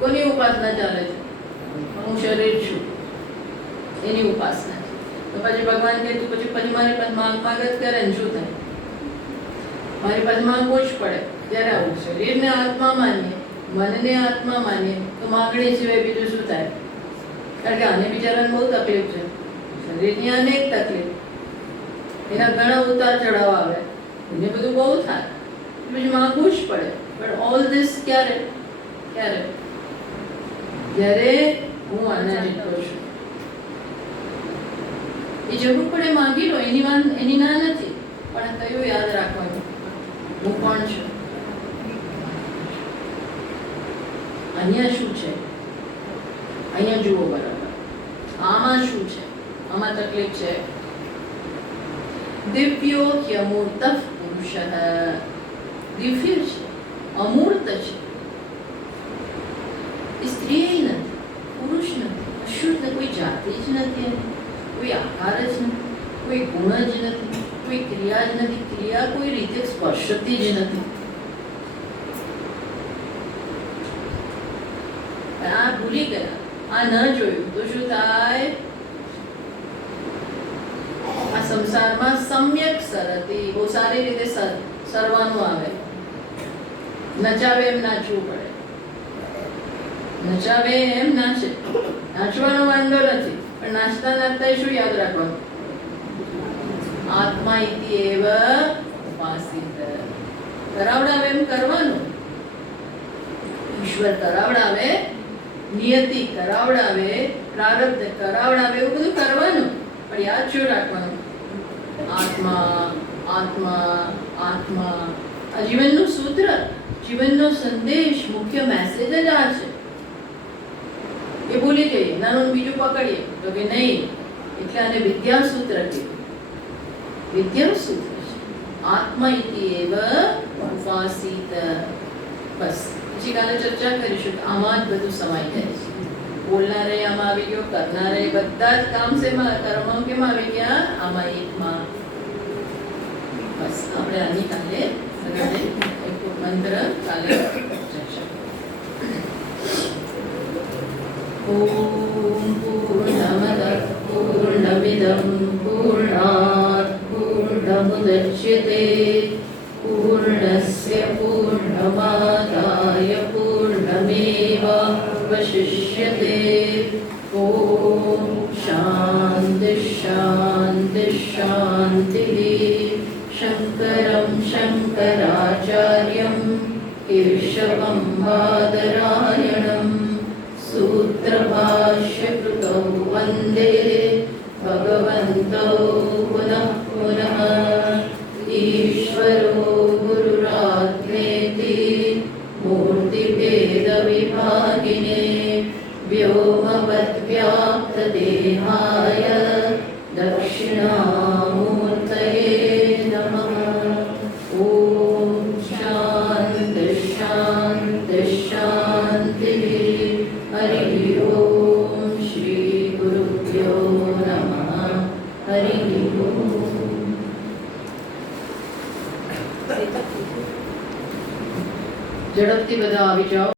કોની ઉપાસના ચાલે છે? હું શરીર છું, એની ઉપાસના છે. તો પછી ભગવાન કે તું પછી મારી પાસે માગત કરે ને શું થાય? મારી પાસે માંગવું જ પડે. ત્યારે આવું શરીરને આત્મા માનીએ, મનને આત્મા માનીએ તો માગણી સિવાય બીજું શું થાય? કારણ કે આને બિચારાને બહુ તકલીફ છે, શરીરની અનેક તકલીફ, એના ઘણા ઉતાર ચઢાવ આવે, એને બધું બહુ થાય, પછી માગવું જ પડે. પણ ઓલ ધીસ ક્યારે? જ્યારે હું આના જેટલો છું. એ જરૂર પડે માંગી લો, એની ના નથી, પણ કયું યાદ રાખવાનું? હું કોણ છું? અહીંયા શું છે? અહીંયા જુઓ બરાબર. આમાં શું છે? આમાં તકલીફ છે. દિવ્યો ह्यमूर्त પુરુષ. દિવ્ય છે, અમૂર્ત છે. સ્ત્રી નથી, પુરુષ નથી, અશુદ્ધ, કોઈ જાતિ જ નથી, કોઈ આકાર જ નથી, કોઈ ગુણ જ નથી, કોઈ ક્રિયા જ નથી, ક્રિયા કોઈ રીતે સ્પર્શતી જ નથી. આ ભૂલી ગયા, આ ન જોયું તો શું થાય? આ સંસારમાં સમ્યક સરતી, બહુ સારી રીતે સરવાનું આવે. નચાવે એમ નાચવું પડે, નચાવે એમ નાચે. નાચવાનો વાંધો નથી, પણ નાચતા નાચતા શું યાદ રાખવાનું? આત્મા ઇતિ એવ ઉપાસિત. કરાવડાવે એમ કરવાનું. ઈશ્વર કરાવડાવે, નિયતિ કરાવડાવે, પ્રારબ્ધ કરાવડાવે, એવું બધું કરવાનું. પણ યાદ શું રાખવાનું? આત્મા, આત્મા, આત્મા. આ જીવનનું સૂત્ર, જીવનનો સંદેશ, મુખ્ય મેસેજ જ આ છે. એ ભૂલી જઈએ, નાનું બીજું પકડીએ તો કે નહીં, એટલે આને વિદ્યાસૂત્ર કહેવાય. વિદ્યાસૂત્ર છે. આત્મા ઇતિ એવ ઉપાસિત. બસ પછી કાલે ચર્ચા કરીશું કે આમાં જ બધું સમાઈ જાય છે. બોલનારે આમાં આવી ગયો, કરનારે બધા જ કામ શેમાં, કર્મ કેમ આવી ગયા? આમાં એકમાં. બસ આપણે આની કાલે બધાને એક મંત્ર કાલે જશે. ઓમ પૂર્ણમદ પૂર્ણમિદં પૂર્ણાત પૂર્ણમુદચ્યતે પૂર્ણસ્ય પૂર્ણમાદાય પૂર્ણમેવાવશિષ્યતે. ઓમ શાંતિ શાંતિ શાંતિ. શંકરં શંકરાચાર્યં કેશવં બાદરાયણં सूत्रभाष्यकृतौ वन्दे भगवन्तौ पुनः पुनः. ईश्वरो गुरुरात्मेति मूर्तिभेदविभागिने व्योमवद्व्याप्तदेहाय दक्षिणामूर्तये नमः. ॐ शान्ति शान्ति शान्तिः. हरि ओम श्री गुरुभ्यो नमः. हरि ओम. ઝડપથી બધા આવી જાઓ.